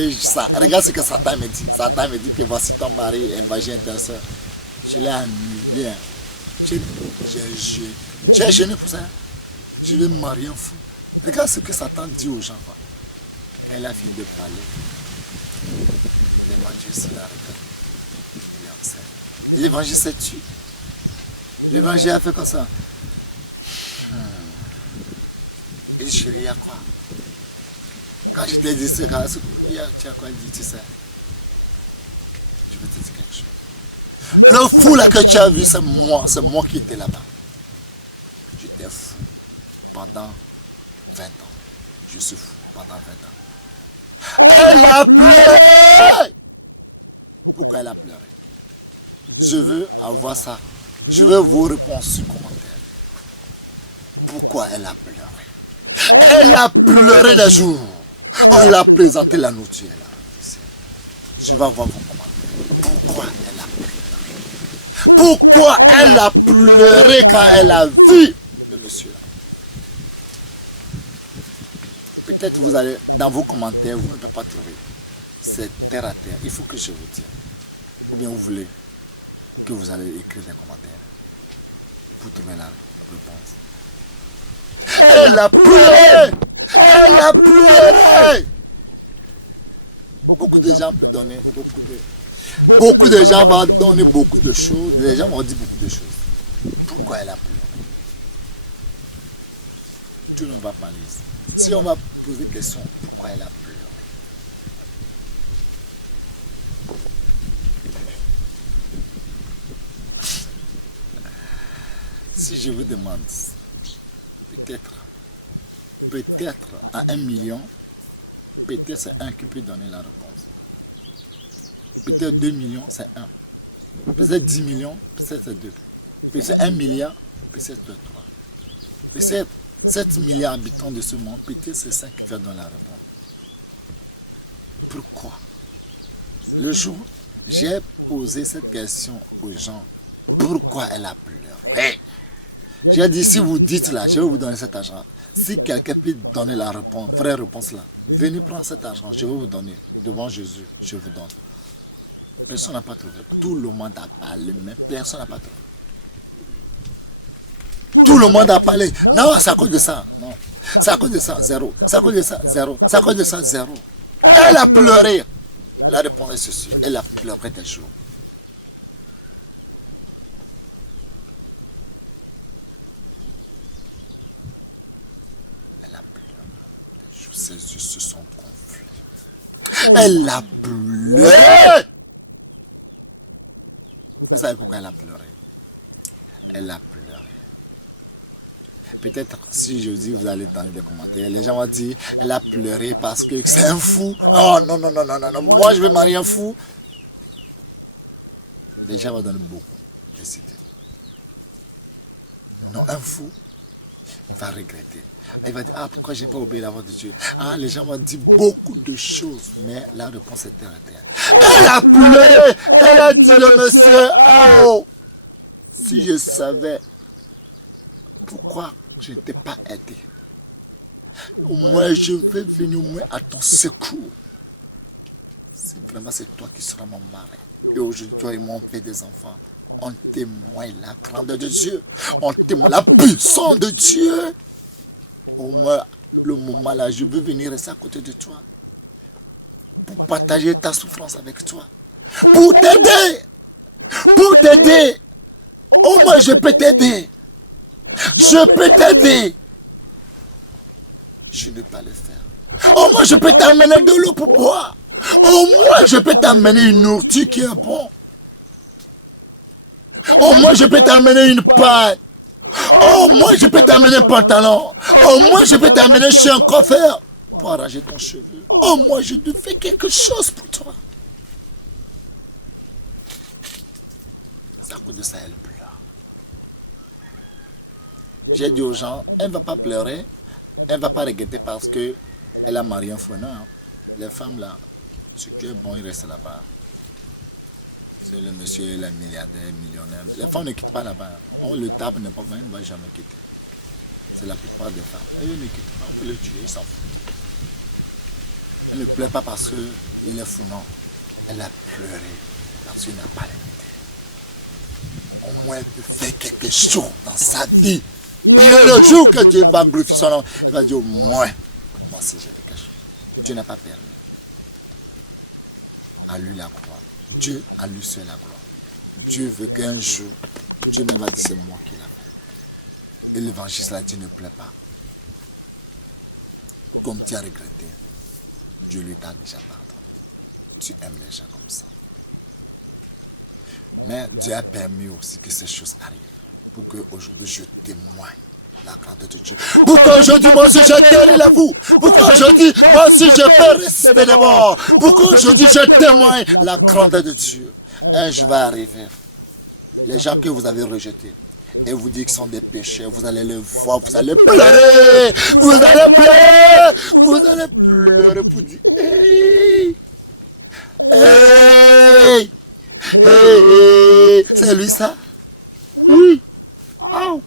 Et ça, regarde ce que Satan me dit. Satan me dit que voici ton mari, évangile international. Je l'ai annulé. J'ai gêné pour ça. Je vais marier un fou. Regarde ce que Satan dit aux gens. Quand il a fini de parler, l'évangile se l'a regardé. L'évangile s'est tué. L'évangile a fait comme ça. Il dit, chérie, il y a quoi? Quand je t'ai dit ça, tu as quoi dit, tu sais? Je vais te dire quelque chose. Le fou là que tu as vu, c'est moi qui étais là-bas. J'étais fou pendant 20 ans. Je suis fou pendant 20 ans. Elle a pleuré! Pourquoi elle a pleuré? Je veux avoir ça. Je veux vos réponses sur commentaire. Pourquoi elle a pleuré? Elle a pleuré des jours. On l'a présenté la nourriture. Je vais avoir vos commentaires. Pourquoi elle a pleuré? Pourquoi elle a pleuré quand elle a vu le monsieur là? Peut-être vous allez, dans vos commentaires, vous ne pouvez pas trouver. C'est terre à terre. Il faut que je vous dise. Ou bien vous voulez que vous allez écrire des commentaires pour trouver la réponse. Elle a pleuré! Elle a pleuré! Beaucoup de gens peuvent donner beaucoup de gens vont donner beaucoup de choses. Les gens vont dire beaucoup de choses. Pourquoi elle a pleuré? Tout le monde va parler ici. Si on va poser des questions, pourquoi elle a pleuré? Si je vous demande, peut-être à 1 million, peut-être c'est 1 qui peut donner la réponse. Peut-être 2 millions, c'est 1. Peut-être 10 millions, peut-être c'est 2. Peut-être 1 milliard, peut-être 3. Peut-être 7 milliards d'habitants de ce monde, peut-être c'est 5 qui vont donner la réponse. Pourquoi? Le jour, j'ai posé cette question aux gens. Pourquoi elle a pleuré? J'ai dit, si vous dites là, je vais vous donner cet argent. Si quelqu'un peut donner la réponse, vraie réponse là, venez prendre cet argent, je vais vous donner. Devant Jésus, je vous donne. Personne n'a pas trouvé. Tout le monde a parlé, mais personne n'a pas trouvé. Tout le monde a parlé. Non, c'est à cause de ça. Non. C'est à cause de ça, 0. C'est à cause de ça, 0. C'est à cause de ça, 0. Elle a pleuré. La réponse est ceci. Elle a pleuré des jours. Ses yeux se sont gonflés. Elle a pleuré. Vous savez pourquoi elle a pleuré? Elle a pleuré. Peut-être si je dis, vous allez dans les commentaires, les gens vont dire, elle a pleuré parce que c'est un fou. Oh non. Moi je vais marier un fou. les gens vont donner beaucoup des idées. Non, un fou, il va regretter. Il va dire, ah, pourquoi je n'ai pas obéi la voix de Dieu? Ah, les gens vont dire beaucoup de choses, mais la réponse était à terre. Elle a pleuré, elle a dit, le monsieur, oh, si je savais pourquoi je ne t'ai pas aidé, au moins je vais venir au moins à ton secours. Si vraiment c'est toi qui seras mon mari, et aujourd'hui toi et moi on fait des enfants, on témoigne la grandeur de Dieu, on témoigne la puissance de Dieu. Au moins, le moment là, je veux venir rester à côté de toi, pour partager ta souffrance avec toi, pour t'aider, Au moins, je peux t'aider. Je peux t'aider. Je ne peux pas le faire. Au moins, je peux t'amener de l'eau pour boire. Au moins, je peux t'amener une nourriture qui est bonne. Au moins, je peux t'amener une paille. Au moins, je peux t'amener un pantalon. Au moins, je peux t'amener chez un coiffeur pour arranger ton cheveu. Au moins, je te fais quelque chose pour toi. C'est à cause de ça, elle pleure. J'ai dit aux gens, elle ne va pas pleurer, elle ne va pas regretter parce qu'elle a marié un fouineur. Les femmes là, ce qui est bon, ils restent là-bas. C'est le monsieur, le milliardaire, millionnaire. Les femmes ne quittent pas là-bas. On le tape n'importe où, il ne va jamais quitter. C'est la plupart des femmes. Elles ne quittent pas, on peut le tuer, ils s'en foutent. Elle ne pleure pas parce qu'il est fou, non. Elle a pleuré parce qu'il n'a pas l'imité. Au moins, elle peut faire quelque chose dans sa vie. Et le jour que Dieu va glorifier son nom, il va dire au moins, moi aussi j'ai fait quelque chose. Dieu n'a pas permis. À lui la gloire. Dieu a lui seul la gloire. Dieu veut qu'un jour, Dieu me va dire c'est moi qui l'ai fait. Et l'évangile là, Dieu ne plaît pas. Comme tu as regretté, Dieu lui t'a déjà pardonné. Tu aimes les gens comme ça. Mais Dieu a permis aussi que ces choses arrivent. Pour qu'aujourd'hui je témoigne la grandeur de Dieu. Pourquoi aujourd'hui moi aussi je guéris la fou? Pourquoi aujourd'hui moi aussi je fais résister les morts? Pourquoi aujourd'hui je témoigne la grandeur de Dieu? Un jour va arriver. Les gens que vous avez rejetés et vous dites qu'ils sont des pécheurs, vous allez les voir, vous allez pleurer, vous allez pleurer pour dire hey, hey, hey, c'est lui ça? Oui. Oh.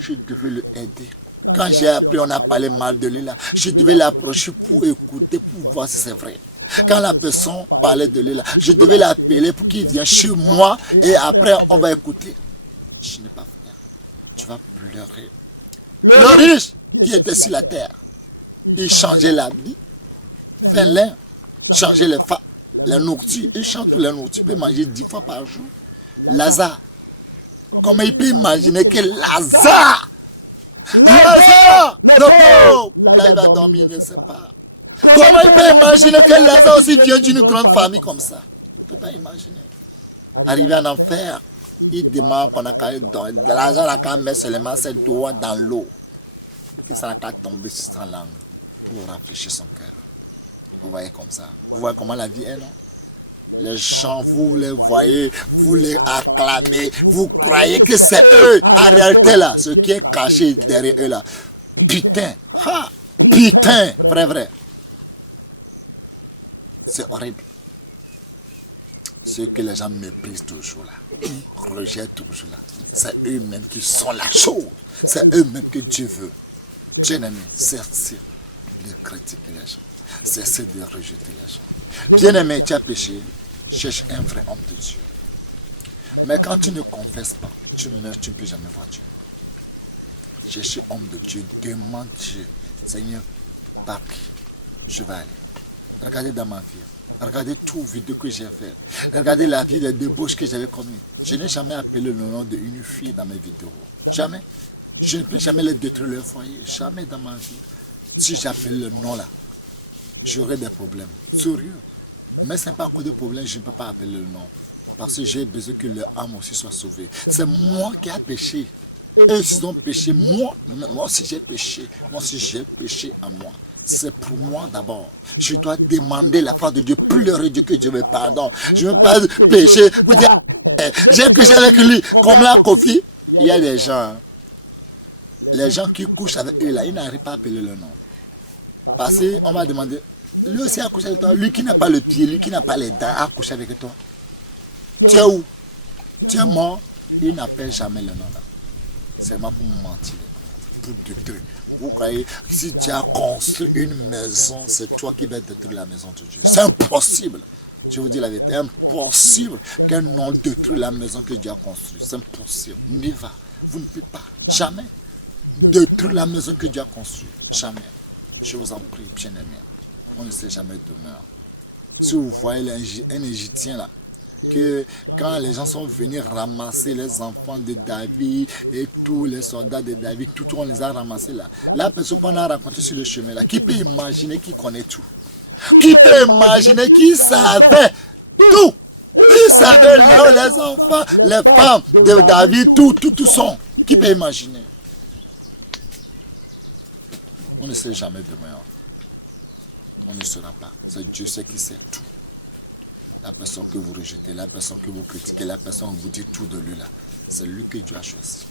Je devais le aider. Quand j'ai appris, on a parlé mal de lui là, je devais l'approcher pour écouter, pour voir si c'est vrai. Quand la personne parlait de lui là, je devais l'appeler pour qu'il vienne chez moi et après on va écouter. Je n'ai pas fait. Tu vas pleurer. Le riche qui était sur la terre, il changeait l'habit, fin lin, changeait les nourritures, il change tous les nourritures, il peut manger 10 fois par jour. Lazare, comment il peut imaginer que Lazare, le pauvre, là il va dormir, il ne sait pas. Comment il peut imaginer que Lazare aussi vient d'une grande famille comme ça? Il ne peut pas imaginer. Arrivé en enfer, il demande qu'on a qu'à l'argent n'a qu'à mettre seulement ses doigts dans l'eau. Que ça n'a qu'à tomber sur sa langue pour rafraîchir son cœur. Vous voyez comme ça. Vous voyez comment la vie est, non? Les gens, vous les voyez, vous les acclamez, vous croyez que c'est eux. En réalité, là, ce qui est caché derrière eux, là, putain, putain, vrai. C'est horrible. Ce que les gens méprisent toujours là, rejettent toujours là, c'est eux-mêmes qui sont la chose. C'est eux-mêmes que Dieu veut. Bien-aimé, cessez de critiquer les gens. Cessez de rejeter les gens. Bien-aimé, tu as péché, cherche un vrai homme de Dieu. Mais quand tu ne confesses pas, tu meurs, tu ne peux jamais voir Dieu. Cherchez homme de Dieu, demande Dieu. Seigneur, par qui je vais aller? Regardez dans ma vie. Regardez tout vidéo que j'ai fait. Regardez la vie des débauches que j'avais commis. Je n'ai jamais appelé le nom d'une fille dans mes vidéos. Jamais. Je ne peux jamais les détruire leur foyer. Jamais dans ma vie. Si j'appelle le nom là, j'aurai des problèmes. Sérieux. Mais ce n'est pas à cause de problèmes, je ne peux pas appeler le nom. Parce que j'ai besoin que leur âme aussi soit sauvée. C'est moi qui ai péché. Eux, s'ils ont péché, moi aussi j'ai péché. Moi aussi j'ai péché à moi. C'est pour moi d'abord. Je dois demander la part de Dieu, pleurer Dieu que Dieu me pardonne. Je ne veux pas pécher pour dire, J'ai couché avec lui. Comme là, Kofi, il y a des gens. Hein. Les gens qui couchent avec eux là, ils n'arrivent pas à appeler le nom. Parce qu'on va demander, lui aussi a couché avec toi. Lui qui n'a pas le pied, lui qui n'a pas les dents, a couché avec toi. Tu es où? Tu es mort. Il n'appelle jamais le nom là. C'est moi pour mentir. Pour détruire. Vous croyez, si Dieu a construit une maison, c'est toi qui vas détruire la maison de Dieu. C'est impossible. Je vous dis la vérité, impossible qu'un homme détruise la maison que Dieu a construite. C'est impossible. N'y va. Vous ne pouvez pas. Jamais. Détruire la maison que Dieu a construite. Jamais. Je vous en prie, bien-aimés. On ne sait jamais demain. Si vous voyez un Égyptien là, que quand les gens sont venus ramasser les enfants de David et tous les soldats de David, tout on les a ramassés là. La personne qu'on a raconté sur le chemin là, qui peut imaginer qui connaît tout? Qui peut imaginer qui savait tout? Qui savait là où les enfants, les femmes de David, tout sont? Qui peut imaginer? On ne sait jamais demain. On ne saura pas. C'est Dieu seul qui sait tout. La personne que vous rejetez, la personne que vous critiquez, la personne que vous dites tout de lui là, c'est lui que Dieu a choisi.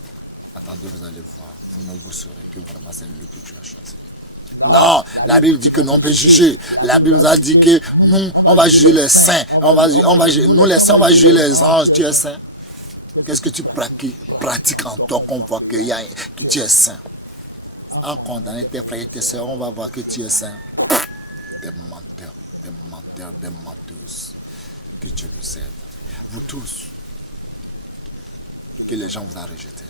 Attendez, vous allez voir, vous-même vous saurez que vraiment c'est lui que Dieu a choisi. Non, la Bible dit que nous on peut juger. La Bible nous a dit que nous, on va juger les saints. Nous les saints, on va juger les anges. Tu es saint. Qu'est-ce que tu pratiques en toi qu'on voit que tu es saint? En condamnant tes frères et tes sœurs, on va voir que tu es saint. Des menteurs, des menteuses. Que Dieu nous aide. Vous tous, que les gens vous ont rejeté,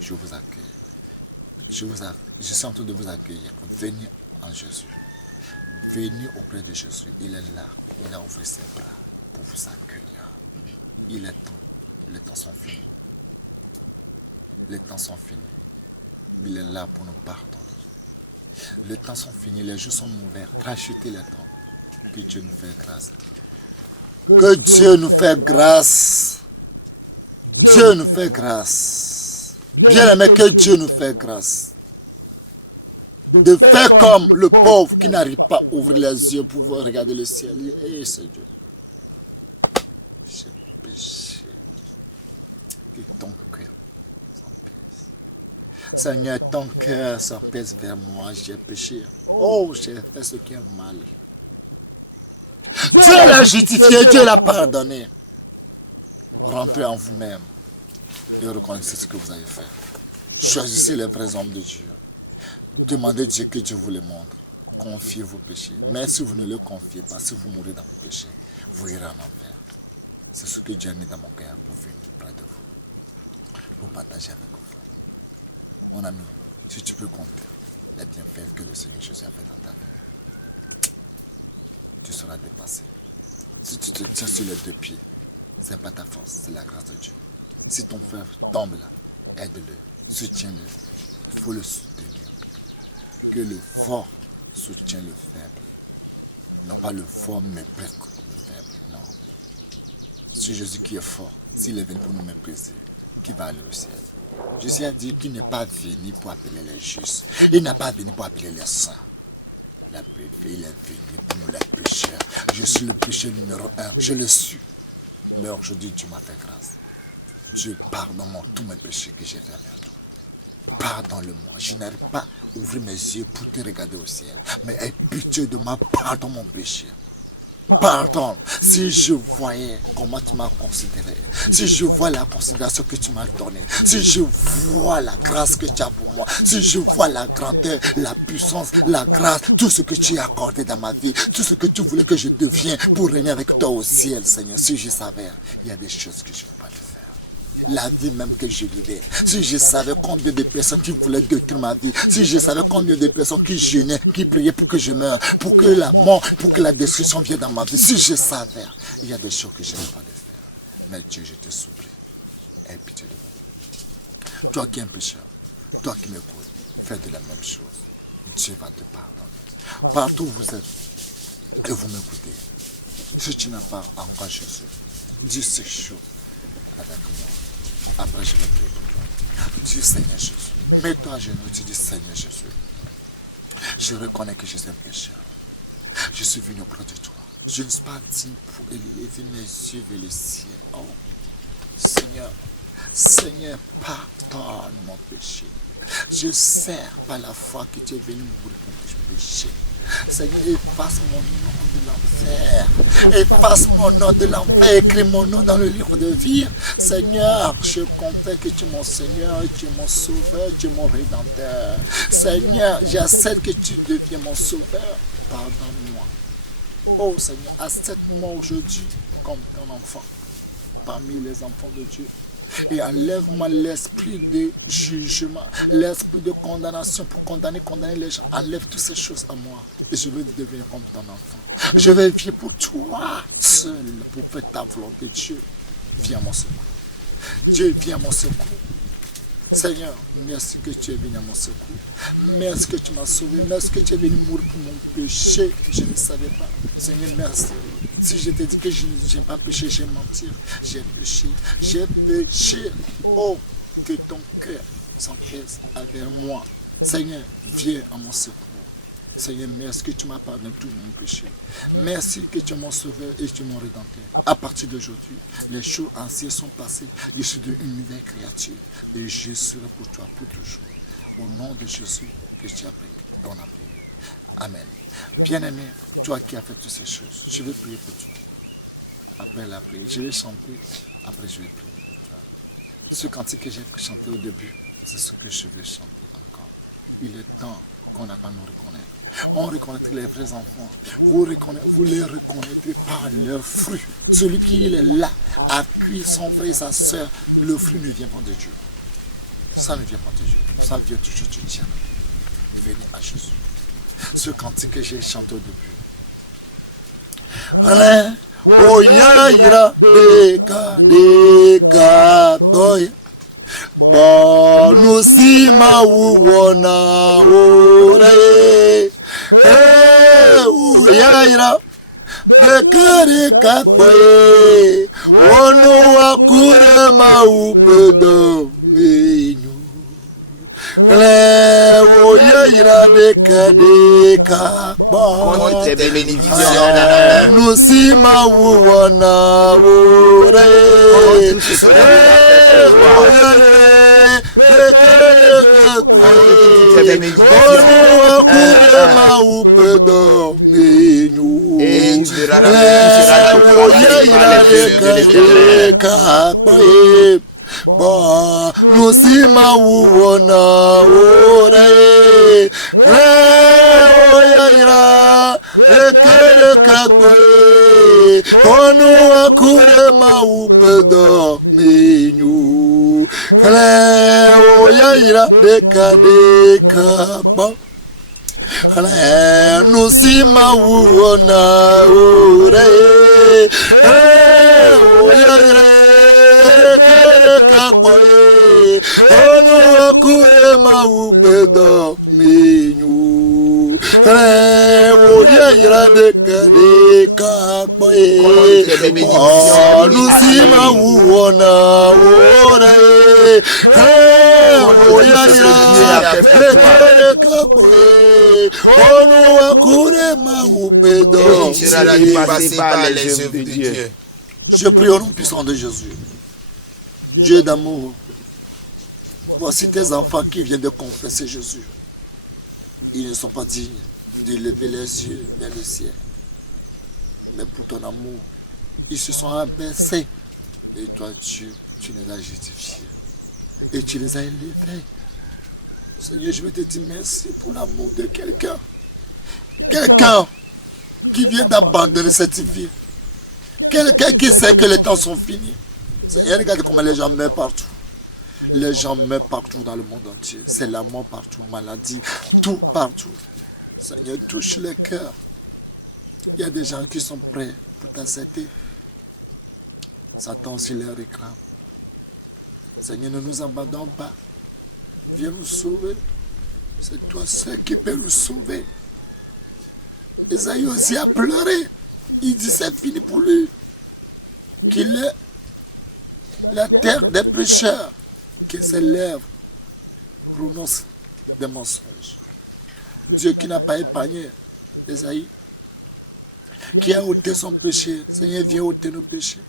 je vous accueille. Je suis en train de vous accueillir. Venez en Jésus. Venez auprès de Jésus. Il est là. Il a ouvert ses bras pour vous accueillir. Il est temps. Les temps sont finis. Les temps sont finis. Il est là pour nous pardonner. Les temps sont finis. Les jours sont mauvais. Rachetez les temps. Que Dieu nous fait grâce. Que Dieu nous fait grâce. Dieu nous fait grâce. Bien aimé, que Dieu nous fait grâce. De faire comme le pauvre qui n'arrive pas à ouvrir les yeux pour regarder le ciel. Et c'est Dieu. J'ai péché. Que ton cœur s'apaise. Seigneur, ton cœur s'apaise vers moi. J'ai péché. Oh, j'ai fait ce qui est mal. Dieu l'a justifié, Dieu l'a pardonné. Rentrez en vous-même et reconnaissez ce que vous avez fait. Choisissez les vrais hommes de Dieu. Demandez Dieu que Dieu vous les montre. Confiez vos péchés. Mais si vous ne le confiez pas, si vous mourrez dans vos péchés, vous irez en enfer. C'est ce que Dieu a mis dans mon cœur pour venir près de vous. Pour partager avec vous. Mon ami, si tu peux compter les bienfaits que le Seigneur Jésus a fait dans ta vie, tu seras dépassé. Si tu te tiens sur les deux pieds, ce n'est pas ta force, c'est la grâce de Dieu. Si ton frère tombe là, aide-le, soutiens-le. Il faut le soutenir. Que le fort soutient le faible. Non pas le fort méprise le faible. Non. C'est Jésus qui est fort. S'il est venu pour nous mépriser, qui va aller au ciel? Jésus a dit qu'il n'est pas venu pour appeler les justes. Il n'a pas venu pour appeler les saints. Il est venu pour nous les pécheurs. Je suis le pécheur numéro 1. Je le suis. Mais aujourd'hui, tu m'as fait grâce. Dieu, pardonne-moi tous mes péchés que j'ai fait vers toi. Pardonne-le-moi. Je n'arrive pas à ouvrir mes yeux pour te regarder au ciel. Mais aie pitié de moi. Pardonne mon péché. Pardon, si je voyais comment tu m'as considéré, si je vois la considération que tu m'as donnée, si je vois la grâce que tu as pour moi, si je vois la grandeur, la puissance, la grâce, tout ce que tu as accordé dans ma vie, tout ce que tu voulais que je devienne pour régner avec toi au ciel, Seigneur, si je savais, il y a des choses que je ne peux pas le faire. La vie même que je vivais, si je savais combien de personnes qui voulaient détruire ma vie, si je savais combien de personnes qui jeûnaient, qui priaient pour que je meure, pour que la mort, pour que la destruction vienne dans ma vie, si je savais, il y a des choses que je ne peux pas le faire. Mais Dieu, je te supplie, aie pitié de moi. Toi qui es un pécheur, toi qui m'écoutes, fais de la même chose. Dieu va te pardonner. Partout où vous êtes, et vous m'écoutez, si tu n'as pas encore Jésus, dis ces choses avec moi. Après, je vais prier pour toi. Dis Seigneur Jésus. Mets-toi à genoux, tu dis Seigneur Jésus. Je reconnais que je suis un pécheur. Je suis venu auprès de toi. Je ne suis pas digne pour élever mes yeux vers le ciel. Oh, Seigneur. Seigneur, pardonne mon péché. Je sers par la foi que tu es venu mourir pour mes péchés. Seigneur, efface mon nom de l'enfer. Efface mon nom de l'enfer. Écris mon nom dans le livre de vie. Seigneur, je confesse que tu es mon Seigneur, tu es mon sauveur, tu es mon rédempteur. Seigneur, j'accepte que tu deviens mon sauveur. Pardonne-moi. Oh Seigneur, accepte-moi aujourd'hui comme ton enfant parmi les enfants de Dieu. Et enlève-moi l'esprit de jugement, l'esprit de condamnation pour condamner les gens. Enlève toutes ces choses à moi et je vais devenir comme ton enfant. Je vais vivre pour toi seul, pour faire ta volonté. Dieu, viens à mon secours. Dieu, viens à mon secours. Seigneur, merci que tu es venu à mon secours. Merci que tu m'as sauvé. Merci que tu es venu mourir pour mon péché. Je ne savais pas. Seigneur, merci. Si je t'ai dit que je n'ai pas péché, j'ai menti. J'ai péché. J'ai péché. Oh, que ton cœur s'empresse avec moi. Seigneur, viens à mon secours. Seigneur, merci que tu m'as pardonné tout mon péché. Merci que tu es mon sauveur et tu es mon rédempteur. À partir d'aujourd'hui, les choses anciennes sont passées. Je suis une nouvelle créature et je serai pour toi pour toujours. Au nom de Jésus que tu as pris ton appel. Amen. Bien-aimé, toi qui as fait toutes ces choses, je vais prier pour toi. Après la prière, je vais chanter. Après, je vais prier pour toi. Ce cantique que j'ai chanté au début, c'est ce que je vais chanter encore. Il est temps qu'on apprenne à nous reconnaître. On reconnaîtra les vrais enfants. Vous les reconnaîtrez par leurs fruits. Celui qui est là, a cuit son frère et sa soeur, le fruit ne vient pas de Dieu. Ça ne vient pas de Dieu. Ça vient toujours du diable. Venez à Jésus. Ce cantique que j'ai chanté au début. Alain, oh ya ira, deka, toy. Bonu sima uwona ore. Uyaira bekere kakwe onu wakure maupedo menyu le uyaira bekere kakwa tes bénédictions nous sima uwona ore. Je prie au nom puissant de Jésus. Dieu d'amour, voici tes enfants qui viennent de confesser Jésus. Ils ne sont pas dignes de lever les yeux vers le ciel. Mais pour ton amour, ils se sont abaissés. Et toi, Dieu, tu les as justifiés. Et tu les as élevés. Seigneur, je veux te dire merci pour l'amour de quelqu'un. Quelqu'un qui vient d'abandonner cette vie. Quelqu'un qui sait que les temps sont finis. Seigneur, regarde comment les gens meurent partout. Les gens meurent partout dans le monde entier. C'est la mort partout, maladie, tout partout. Seigneur, touche les cœurs. Il y a des gens qui sont prêts pour t'accepter. Satan aussi les réclame. Seigneur, ne nous abandonne pas. Viens nous sauver. C'est toi seul qui peux nous sauver. Esaïe aussi a pleuré. Il dit c'est fini pour lui. Qu'il est la terre des pécheurs. Que ses lèvres prononcent des mensonges. Dieu qui n'a pas épargné Esaïe, qui a ôté son péché. Seigneur, viens ôter nos péchés.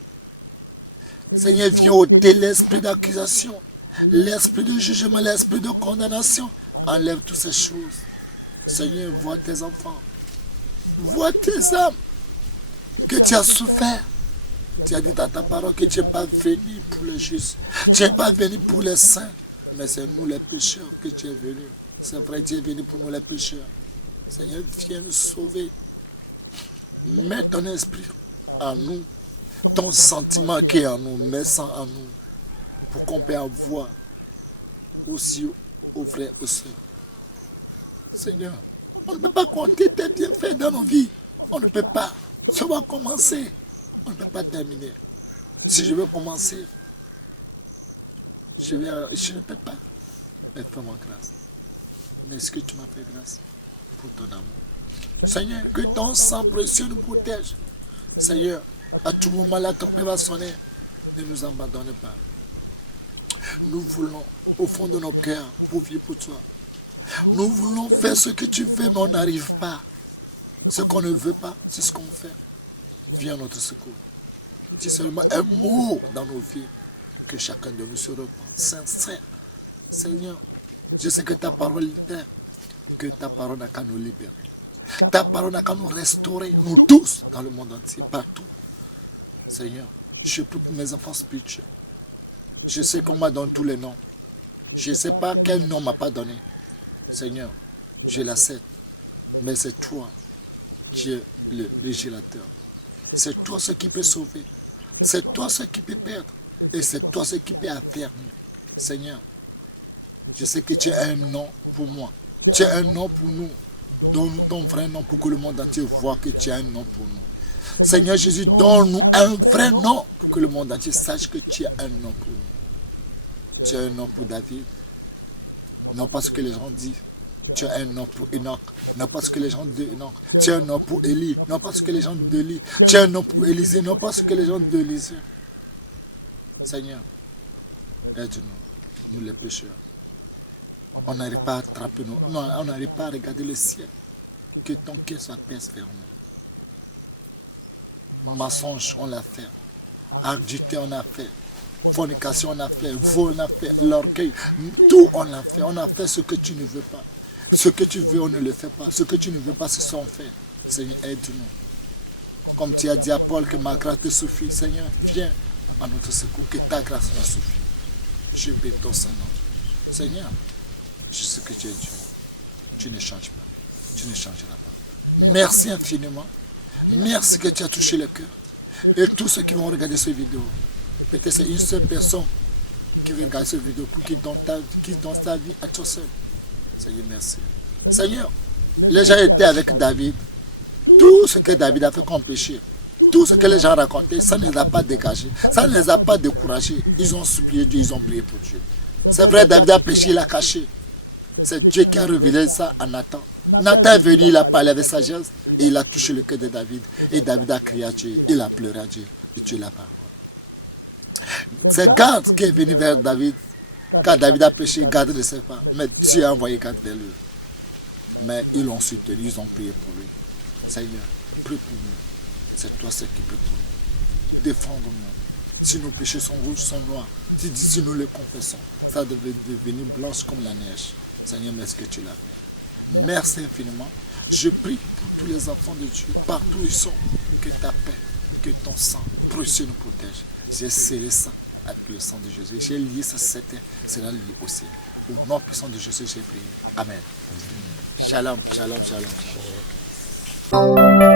Seigneur, viens ôter l'esprit d'accusation, l'esprit de jugement, l'esprit de condamnation. Enlève toutes ces choses. Seigneur, vois tes enfants. Vois tes âmes que tu as souffert. Tu as dit dans ta parole que tu n'es pas venu pour les justes. Tu n'es pas venu pour les saints. Mais c'est nous les pécheurs que tu es venu. C'est vrai, tu es venu pour nous les pécheurs. Seigneur, viens nous sauver. Mets ton esprit en nous. Ton sentiment qui est en nous. Mets ça en nous. Pour qu'on puisse avoir aussi aux frères et aux sœurs. Seigneur, on ne peut pas compter tes bienfaits dans nos vies. On ne peut pas. Ça va commencer. On ne peut pas terminer. Si je veux commencer, je ne peux pas. Mais fais-moi grâce. Mais est-ce que tu m'as fait grâce pour ton amour? Seigneur, que ton sang précieux nous protège. Seigneur, à tout moment, la tempête va sonner. Ne nous abandonne pas. Nous voulons, au fond de nos cœurs, pour vivre pour toi. Nous voulons faire ce que tu veux, mais on n'arrive pas. Ce qu'on ne veut pas, c'est ce qu'on fait. Viens à notre secours. Dis seulement un mot dans nos vies, que chacun de nous se repente. Sincère. Seigneur, je sais que ta parole libère, que ta parole n'a qu'à nous libérer. Ta parole n'a qu'à nous restaurer, nous tous, dans le monde entier, partout. Seigneur, je prie pour mes enfants spirituels. Je sais qu'on m'a donné tous les noms. Je ne sais pas quel nom m'a pas donné. Seigneur, je l'accepte. Mais c'est toi qui es le législateur. C'est toi ce qui peut sauver. C'est toi ce qui peut perdre. Et c'est toi ce qui peut affermir. Seigneur, je sais que tu as un nom pour moi. Tu as un nom pour nous. Donne-nous ton vrai nom pour que le monde entier voit que tu as un nom pour nous. Seigneur Jésus, donne-nous un vrai nom pour que le monde entier sache que tu as un nom pour nous. Tu as un nom pour David. Non pas ce que les gens disent. Tu as un nom pour Enoch. Non pas ce que les gens disent Enoch. Tu as un nom pour Élie. Non pas ce que les gens disent Élie. Tu as un nom pour Élisée. Non pas ce que les gens disent Élisée. Seigneur, aide-nous, nous les pécheurs. On n'arrive pas à attraper nous. Non, on n'arrive pas à regarder le ciel. Que ton cœur soit pince vers nous. Mensonge, on l'a fait. Ardité, on a fait. Fornication, on a fait. Vol, on a fait. L'orgueil, tout, on l'a fait. On a fait ce que tu ne veux pas. Ce que tu veux, on ne le fait pas. Ce que tu ne veux pas, c'est ce qu'on fait. Seigneur, aide-nous. Comme tu as dit à Paul que ma grâce te suffit. Seigneur, viens à notre secours, que ta grâce nous suffit. Je bénis ton Saint-Nom. Seigneur, je sais que tu es Dieu. Tu ne changes pas. Tu ne changeras pas. Merci infiniment. Merci que tu as touché le cœur. Et tous ceux qui vont regarder cette vidéo, peut-être c'est une seule personne qui va regarder cette vidéo pour qui donne sa vie à toi seul. Seigneur, merci. Seigneur, les gens étaient avec David. Tout ce que David a fait comme péché, tout ce que les gens racontaient, ça ne les a pas dégagés. Ça ne les a pas découragés. Ils ont supplié Dieu, ils ont prié pour Dieu. C'est vrai, David a péché, il a caché. C'est Dieu qui a révélé ça à Nathan. Nathan est venu, il a parlé avec sagesse et il a touché le cœur de David. Et David a crié à Dieu, il a pleuré à Dieu et Dieu l'a parlé. C'est Gad qui est venu vers David. Quand David a péché, Gad ne sait pas. Mais Dieu a envoyé Gad vers lui. Mais ils l'ont soutenu, ils ont prié pour lui. Seigneur, prie pour nous. C'est toi ce qui prie pour nous. Défends-nous. Si nos péchés sont rouges, sont noirs, si nous les confessons, ça devait devenir blanche comme la neige. Seigneur, merci que tu l'as fait. Merci infiniment. Je prie pour tous les enfants de Dieu, partout où ils sont, que ta paix, que ton sang précieux nous protège. J'ai scellé ça avec le sang de Jésus. J'ai lié ça, c'était, sera lié au ciel. Au nom puissant de Jésus, j'ai prié. Amen. Shalom, shalom, shalom, shalom.